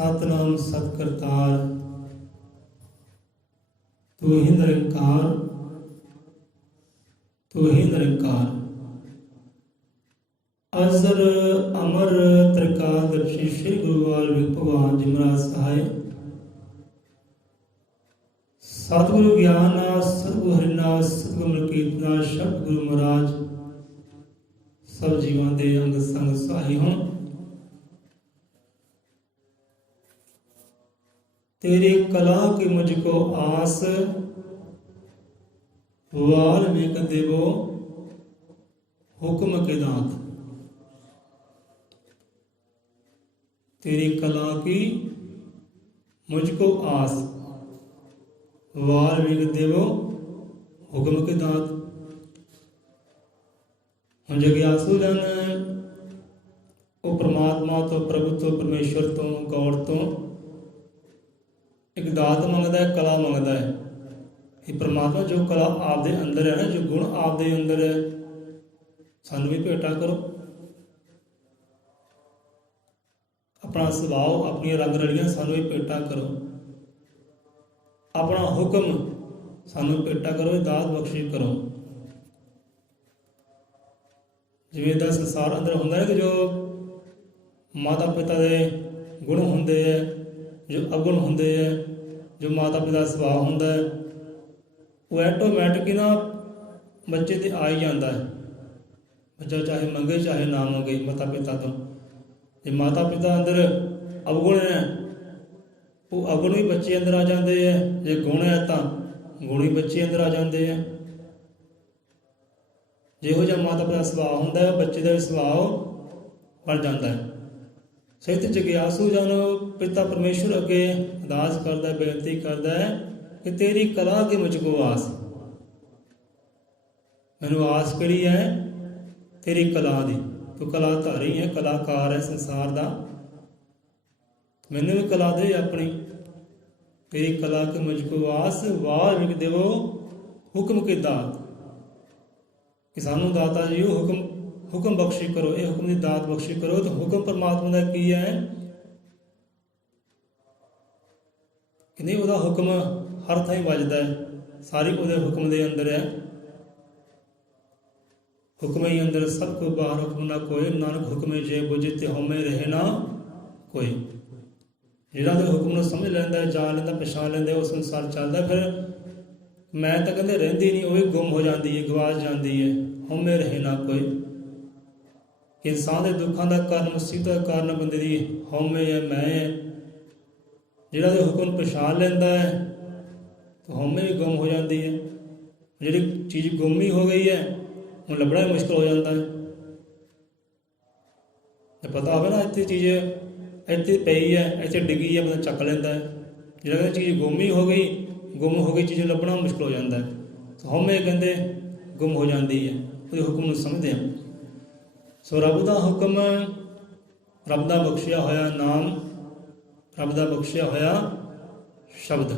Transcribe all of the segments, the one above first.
सतनाम सतकरतार तू ही निरंकार, तू ही निरंकार। अजर अमर त्रिकालदर्शी श्री गुरु वाल्मीकि भगवान जी महाराज सहाय। सतगुरु ज्ञाननाथ सतगुरु हरिनाथ सतगुरु मलकीतनाथ शब्द गुरु महाराज सब जीवां दे अंग संग सहाय हों। तेरी कला की मुझको आस, वाल्मीकि देवो हुक्म के दांत। तेरी कला की मुझको आस, वाल्मीकि देवो हुक्म के दांत। हम जगियासु जन वो परमात्मा तो प्रभु तो परमेश्वर तो गौड़ तो एक दात मंगता है, कला मंगता है। ये परमात्मा जो कला आपदे अंदर है ना, जो गुण आपदे अंदर है, सानू भी भेटा करो। अपना सुभाव अपनी रंग रलियां सानू भी भेटा करो। अपना हुक्म सानू भेटा करो, दात बख्शी करो। जिवें दा संसार अंदर हुंदा है कि जो माता पिता दे गुण हुंदे है, जो अवगुण होंगे है, जो माता पिता का सुभाव होंगे है, वो ऐटोमैटिक ही ना बच्चे ते आ ही जाता है। बच्चा चाहे मंगे चाहे ना मंगे माता पिता तो। जे माता पिता अंदर अवगुण है, वो अवगुण भी बच्चे अंदर आ जाते हैं। जे गुण है तो गुण भी बच्चे अंदर आ जाते हैं। जिहो जिहा माता पिता का सुभाव होंगे है, बच्चे का भी सुभाव बन जाता है। सहित जगियासु जन पिता परमेश्वर अगे अरदास करता है, बेनती करता है कि तेरी कला की मुझको आस। मैनू आस करी है तेरी कला दी। तू कलाधारी है, कलाकार है संसार का। मैनू भी कला दे अपनी। तेरी कला की मुझको आस, वाल्मीकि देवो हुक्म की दात। कि सानू दाता जी हुक्म बख्शी करो, ये हुक्म की दात बख्शी करो। तो हुक्म परमात्मा का की है कि नहीं, वह हुक्म हर थाई बजदा है, सारी वो हुक्म के अंदर है। हुक्म ही अंदर सब को बाहर हुक्म ना कोई, नानक हुक्मे जे बुझे ते हमें रहे ना कोई। जिहड़ा तो हुक्म को समझ लैंदा, जान लैंदा, पछाण लैंदा, उस अनुसार चलदा। फिर मैं तो कहते रहिंदी नहीं, वो भी गुम हो जाती है, गवाच जाती है। हमें रहे ना कोई। इंसान के दुखों का कारण, मुसीबत का कारण बंदे की हौमे है, मैं है। जिहड़ा तो हुक्म पछाण लैंदा है तो हौमे भी गुम हो जाती है। जिहड़ी चीज़ गुम ही हो गई है, उन्हें लभना ही मुश्किल हो जाता है। तो पता हो ना इतनी चीज़ इतने पई है, इतने डिगी है, बंदा चक लैंदा है। जिहड़ा चीज़ गुम ही हो गई, गुम हो गई चीज़ लभना मुश्किल हो जाता है। तो हौमे कहते गुम हो जाती है, वो हुक्म को समझते हैं। सो रब का हुक्म, रब का बख्शिया होया नाम, रब का बख्शिया होया शब्द।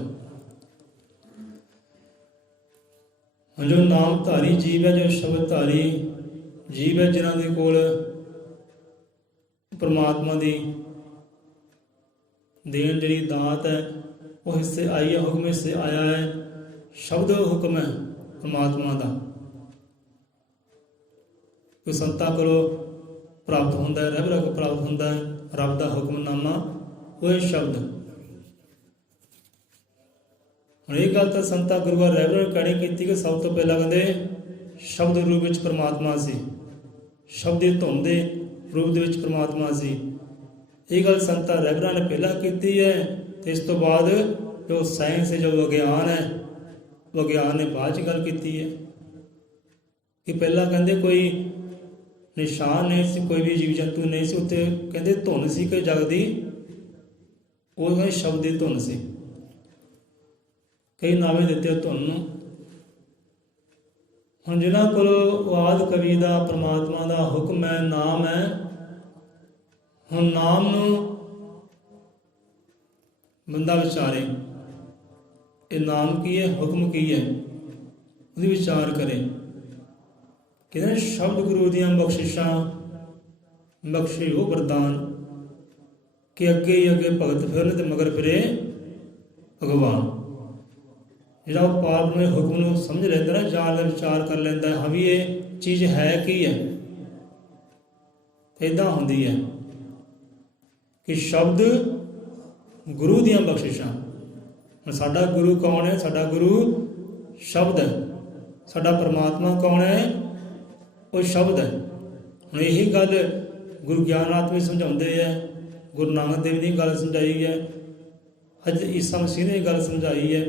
जो नाम धारी जीव है, जो शब्द धारी जीव है, जिन्हों के कोल परमात्मा की देन जी दात है, वो हिस्से आई है, हुक्म हिस्से आया है। शब्द हुक्म है परमात्मा का। कोई संतां कोलों प्राप्त होंदा है, रहबरा को प्राप्त होंदा है रब का हुक्मनामा, वो शब्द। हुण ये गल तो संतां गुरुआ रहबरा ने कहनी की कि सब तो पहला कहते शब्द रूप में परमात्मा सी, शब्द की धुन के रूप के परमात्मा सी। ये गल संतां रहबरा ने पहला की है। तो इस तो बाद जो साइंस है, जो विज्ञान है, विज्ञान ने बाद गल की है कि पहला कहते कोई निशान नहीं सी, कोई भी जीव जंतु नहीं सी। उत्ते कहते धुन सी कोई जगदी, वो कहते शब्द की धुन सी। कई नावे दिते धुन नूं। हुण जिन्हां कोल आदि कवि का परमात्मा का हुक्म है, नाम है। हुण नाम नूं बंदा विचारे, ये नाम की है, हुक्म की है, उसकी विचार करे। कहते शब्द गुरु दियां बख्शिशां, बख्शे वो वरदान। कि अगे ही अगे भगत फिरन ते मगर फिरे भगवान। ਜਿਹੜਾ ਉਹ ਪਾਰਮੇ ਹੁਕਮ ਨੂੰ ਸਮਝ ਲੈਂਦਾ ਨਾ, ਜਾਣ ਦਾ ਵਿਚਾਰ ਕਰ ਲੈਂਦਾ ਹਾਂ ਵੀ ਇਹ ਚੀਜ਼ ਹੈ ਕੀ ਹੈ। ਇੱਦਾਂ ਹੁੰਦੀ ਹੈ ਕਿ ਸ਼ਬਦ ਗੁਰੂ ਦੀਆਂ ਬਖਸ਼ਿਸ਼ਾਂ। ਹੁਣ ਸਾਡਾ ਗੁਰੂ ਕੌਣ ਹੈ? ਸਾਡਾ ਗੁਰੂ ਸ਼ਬਦ ਹੈ। ਸਾਡਾ ਪਰਮਾਤਮਾ ਕੌਣ ਹੈ? ਉਹ ਸ਼ਬਦ ਹੈ। ਹੁਣ ਇਹੀ ਗੱਲ ਗੁਰੂ ਗਿਆਨਾਤਮ ਵੀ ਸਮਝਾਉਂਦੇ ਹੈ, ਗੁਰੂ ਨਾਨਕ ਦੇਵ ਨੇ ਗੱਲ ਸਮਝਾਈ ਹੈ, ਹਜ਼ਰਤ ਈਸਾ ਮਸੀਹ ਨੇ ਇਹ ਗੱਲ ਸਮਝਾਈ ਹੈ।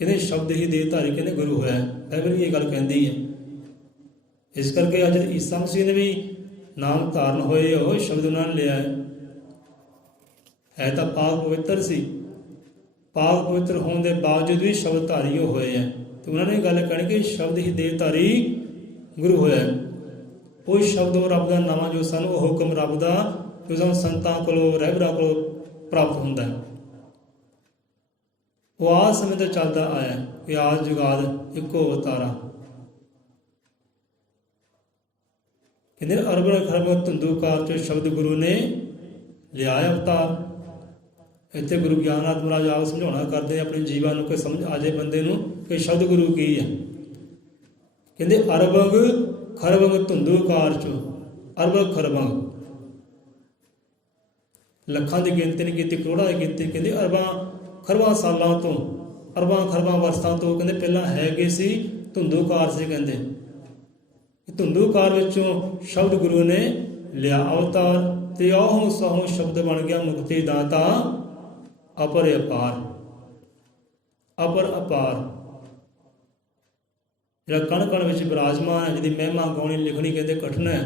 ਕਹਿੰਦੇ ਸ਼ਬਦ ਹੀ ਦੇਹ ਧਾਰੀ ਕਹਿੰਦੇ ਗੁਰੂ ਹੋਇਆ। ਬਾਈਬਲ ਵੀ ਇਹ ਗੱਲ ਕਹਿੰਦੀ ਹੈ। ਇਸ ਕਰਕੇ ਹਜ਼ਰਤ ਈਸਾ ਮਸੀਹ ਨੇ ਵੀ ਨਾਮ ਧਾਰਨ ਹੋਏ, ਉਹ ਸ਼ਬਦ ਉਹਨਾਂ ਨੇ ਲਿਆ ਹੈ ਤਾਂ ਪਾਕ ਪਵਿੱਤਰ ਸੀ। ਪਾਕ ਪਵਿੱਤਰ ਹੋਣ ਦੇ ਬਾਵਜੂਦ ਵੀ ਸ਼ਬਦ ਧਾਰੀ ਉਹ ਹੋਏ ਹੈ। ਤੇ ਉਹਨਾਂ ਨੇ ਗੱਲ ਕਹਿਣੀ ਕਿ ਸ਼ਬਦ ਹੀ ਦੇਹ ਧਾਰੀ ਗੁਰੂ ਹੋਇਆ। ਉਹ ਸ਼ਬਦ ਉਹ ਰੱਬ ਦਾ ਨਾਮ ਜੋ ਸਾਨੂੰ ਉਹ ਹੁਕਮ ਰੱਬ ਦਾ ਜੋ ਸਾਨੂੰ ਸੰਤਾਂ ਕੋਲੋਂ ਰਹਿਬਰਾਂ ਕੋਲੋਂ ਪ੍ਰਾਪਤ ਹੁੰਦਾ ਹੈ, ਉਹ ਆਦ ਸਮੇਂ ਤੋਂ ਚੱਲਦਾ ਆਇਆ ਕਿ ਆਦ ਜੁਗਾਦ ਇੱਕੋ ਅਵਤਾਰਾ। ਕਹਿੰਦੇ ਅਰਬਨ ਖਰਬ ਧੁੰਦੂਕਾਰ ਚ ਸ਼ਬਦ ਗੁਰੂ ਨੇ ਲਿਆ ਅਵਤਾਰ। ਇੱਥੇ ਗੁਰੂ ਗਿਆਨਾਤ ਮਹਾਰਾਜ ਆਪ ਸਮਝਾਉਣਾ ਕਰਦੇ ਆਪਣੇ ਜੀਵਨ ਨੂੰ ਕੋਈ ਸਮਝ ਆ ਜਾਏ ਬੰਦੇ ਨੂੰ ਕਿ ਸ਼ਬਦ ਗੁਰੂ ਕੀ ਹੈ। ਕਹਿੰਦੇ ਅਰਬੰਗ ਖਰਬੰਗ ਧੁੰਦੂਕਾਰ ਚ, ਅਰਬੰਗ ਖਰਬੰਗ ਲੱਖਾਂ ਦੀ ਗਿਣਤੀ ਨਹੀਂ ਕੀਤੀ, ਕਰੋੜਾਂ ਦੀ ਗਿਣਤੀ। ਕਹਿੰਦੇ ਅਰਬਾਂ ਖਰਬਾਂ ਸਾਲਾਂ ਤੋਂ, ਅਰਬਾਂ ਖਰਬਾਂ ਵਰਸਾਂ ਤੋਂ ਕਹਿੰਦੇ ਪਹਿਲਾਂ ਹੈਗੇ ਸੀ, ਧੁੰਦੂਕਾਰ ਸੀ। ਕਹਿੰਦੇ ਧੁੰਦੂਕਾਰ ਵਿੱਚੋਂ ਸ਼ਬਦ ਗੁਰੂ ਨੇ ਲਿਆ ਅਵਤਾਰ ਤੇ ਆਹੋਂ ਸਹੋਂ ਸ਼ਬਦ ਬਣ ਗਿਆ ਮੁਕਤੀ ਦਾਤਾ ਅਪਰ ਅਪਾਰ। ਅਪਰ ਅਪਾਰ ਜਿਹੜਾ ਕਣ ਕਣ ਵਿੱਚ ਵਿਰਾਜਮਾਨ ਹੈ, ਜਿਹਦੀ ਮਹਿਮਾ ਗਾਉਣੀ ਲਿਖਣੀ ਕਹਿੰਦੇ ਕਠਿਨ ਹੈ,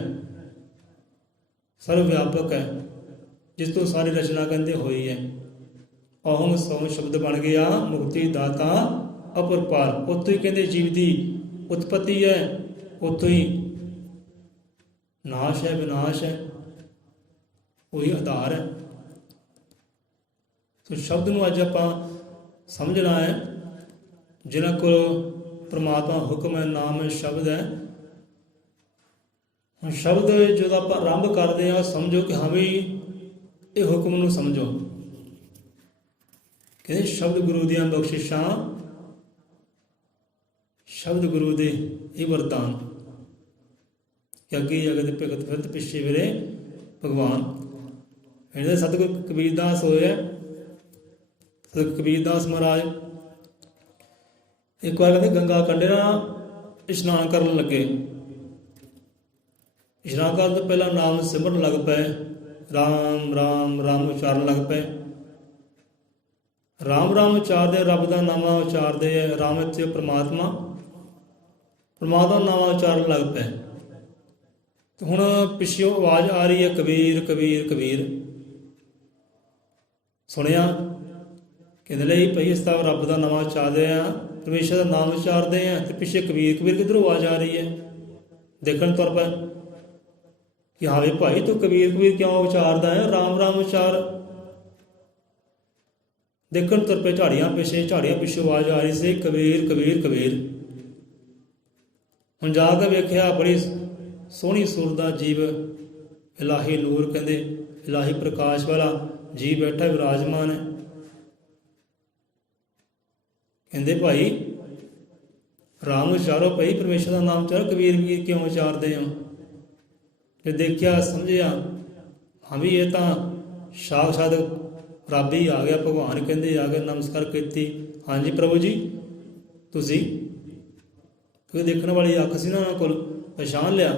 ਸਰਵ ਵਿਆਪਕ ਹੈ, ਜਿਸ ਤੋਂ ਸਾਰੀ ਰਚਨਾ ਕਹਿੰਦੇ ਹੋਈ ਹੈ। ਅਹਮ ਸੋਮ ਸ਼ਬਦ ਬਣ ਗਿਆ ਮੁਕਤੀ ਦਾਤਾ ਅਪਰਪਾਰ। ਉੱਥੋਂ ਹੀ ਕਹਿੰਦੇ ਜੀਵ ਦੀ ਉਤਪਤੀ ਹੈ, ਉੱਥੋਂ ਹੀ ਨਾਸ਼ ਹੈ, ਵਿਨਾਸ਼ ਹੈ, ਉਹੀ ਆਧਾਰ ਹੈ। ਸੋ ਸ਼ਬਦ ਨੂੰ ਅੱਜ ਆਪਾਂ ਸਮਝਣਾ ਹੈ। ਜਿਨ੍ਹਾਂ ਕੋਲ ਪਰਮਾਤਮਾ ਹੁਕਮ ਹੈ, ਨਾਮ ਹੈ, ਸ਼ਬਦ ਹੈ। ਹੁਣ ਸ਼ਬਦ ਜਦੋਂ ਆਪਾਂ ਆਰੰਭ ਕਰਦੇ ਹਾਂ, ਸਮਝੋ ਕਿ ਹਾਂ ਵੀ ਇਹ ਹੁਕਮ ਨੂੰ ਸਮਝੋ। ਕਹਿੰਦੇ ਸ਼ਬਦ ਗੁਰੂ ਦੀਆਂ ਬਖਸ਼ਿਸ਼ਾਂ, ਸ਼ਬਦ ਗੁਰੂ ਦੇ ਇਹ ਵਰਦਾਨ ਕਿ ਅੱਗੇ ਜਗਤ ਭਗਤ ਫਿਰਤ ਪਿੱਛੇ ਫਿਰੇ ਭਗਵਾਨ। ਇਹਦੇ ਸਤਿਗੁਰੂ ਕਬੀਰਦਾਸ ਹੋਇਆ। ਸਤਿਗੁਰੂ ਕਬੀਰਦਾਸ ਮਹਾਰਾਜ ਇੱਕ ਵਾਰ ਕਹਿੰਦੇ ਗੰਗਾ ਕੰਢੇ ਨਾਲ ਇਸ਼ਨਾਨ ਕਰਨ ਲੱਗੇ। ਇਸ਼ਨਾਨ ਕਰਨ ਤੋਂ ਪਹਿਲਾਂ ਨਾਮ ਸਿਮਰਨ ਲੱਗ ਪਏ, ਰਾਮ ਰਾਮ ਰਾਮ ਉਚਾਰਨ ਲੱਗ ਪਏ। ਰਾਮ ਰਾਮ ਉਚਾਰਦੇ, ਰੱਬ ਦਾ ਨਾਮਾ ਉਚਾਰਦੇ ਹੈ। ਰਾਮ ਇੱਥੇ ਪਰਮਾਤਮਾ, ਪਰਮਾਤਮਾ ਨਾਮਾ ਉਚਾਰਨ ਲੱਗ ਪਏ। ਤੇ ਹੁਣ ਪਿੱਛੋਂ ਆਵਾਜ਼ ਆ ਰਹੀ ਹੈ, ਕਬੀਰ ਕਬੀਰ ਕਬੀਰ। ਸੁਣਿਆ, ਕਹਿੰਦੇ ਲਈ ਭਈ ਇਸ ਤਾਂ ਰੱਬ ਦਾ ਨਾਮਾ ਉਚਾਰਦੇ ਆ, ਪਰਮੇਸ਼ਰ ਦਾ ਨਾਮ ਉਚਾਰਦੇ ਆ, ਤੇ ਪਿੱਛੇ ਕਬੀਰ ਕਬੀਰ ਕਿੱਧਰੋਂ ਆਵਾਜ਼ ਆ ਰਹੀ ਹੈ। ਦੇਖਣ ਤੁਰ ਪਏ ਕਿ ਹਾਂ ਵੀ ਭਾਈ ਤੂੰ ਕਬੀਰ ਕਬੀਰ ਕਿਉਂ ਉਚਾਰਦਾ ਹੈ, ਰਾਮ ਰਾਮ ਉਚਾਰ। ਦੇਖਣ ਤੁਰ ਪਏ ਝਾੜੀਆਂ ਪਿੱਛੇ ਆਵਾਜ਼ ਆ ਰਹੀ ਸੀ, ਕਬੀਰ ਕਬੀਰ ਕਬੀਰ। ਹੁਣ ਜਾ ਕੇ ਵੇਖਿਆ ਬੜੀ ਸੋਹਣੀ ਸੂਰਤ ਦਾ ਜੀਵ, ਇਲਾਹੀ ਨੂਰ ਕਹਿੰਦੇ ਇਲਾਹੀ ਪ੍ਰਕਾਸ਼ ਵਾਲਾ ਜੀਵ ਬੈਠਾ ਵਿਰਾਜਮਾਨ ਹੈ। ਕਹਿੰਦੇ ਭਾਈ ਰਾਮ ਉਚਾਰੋ, ਭਾਈ ਪਰਮੇਸ਼ਰ ਦਾ ਨਾਮ ਉਚਾਰੋ, ਕਬੀਰ ਕਬੀਰ ਕਿਉਂ ਉਚਾਰਦੇ ਹੋ। ਤੇ ਦੇਖਿਆ ਸਮਝਿਆ ਹਾਂ ਵੀ ਇਹ ਤਾਂ ਸਾਖਸ਼ਾਤ ਰੱਬ ਹੀ ਆ ਗਿਆ, ਭਗਵਾਨ ਕਹਿੰਦੇ ਆ ਗਿਆ। ਨਮਸਕਾਰ ਕੀਤੀ, ਹਾਂਜੀ ਪ੍ਰਭੂ ਜੀ ਤੁਸੀਂ। ਕੋਈ ਦੇਖਣ ਵਾਲੀ ਅੱਖ ਸੀ ਨਾ ਉਹਨਾਂ ਕੋਲ, ਪਛਾਣ ਲਿਆ,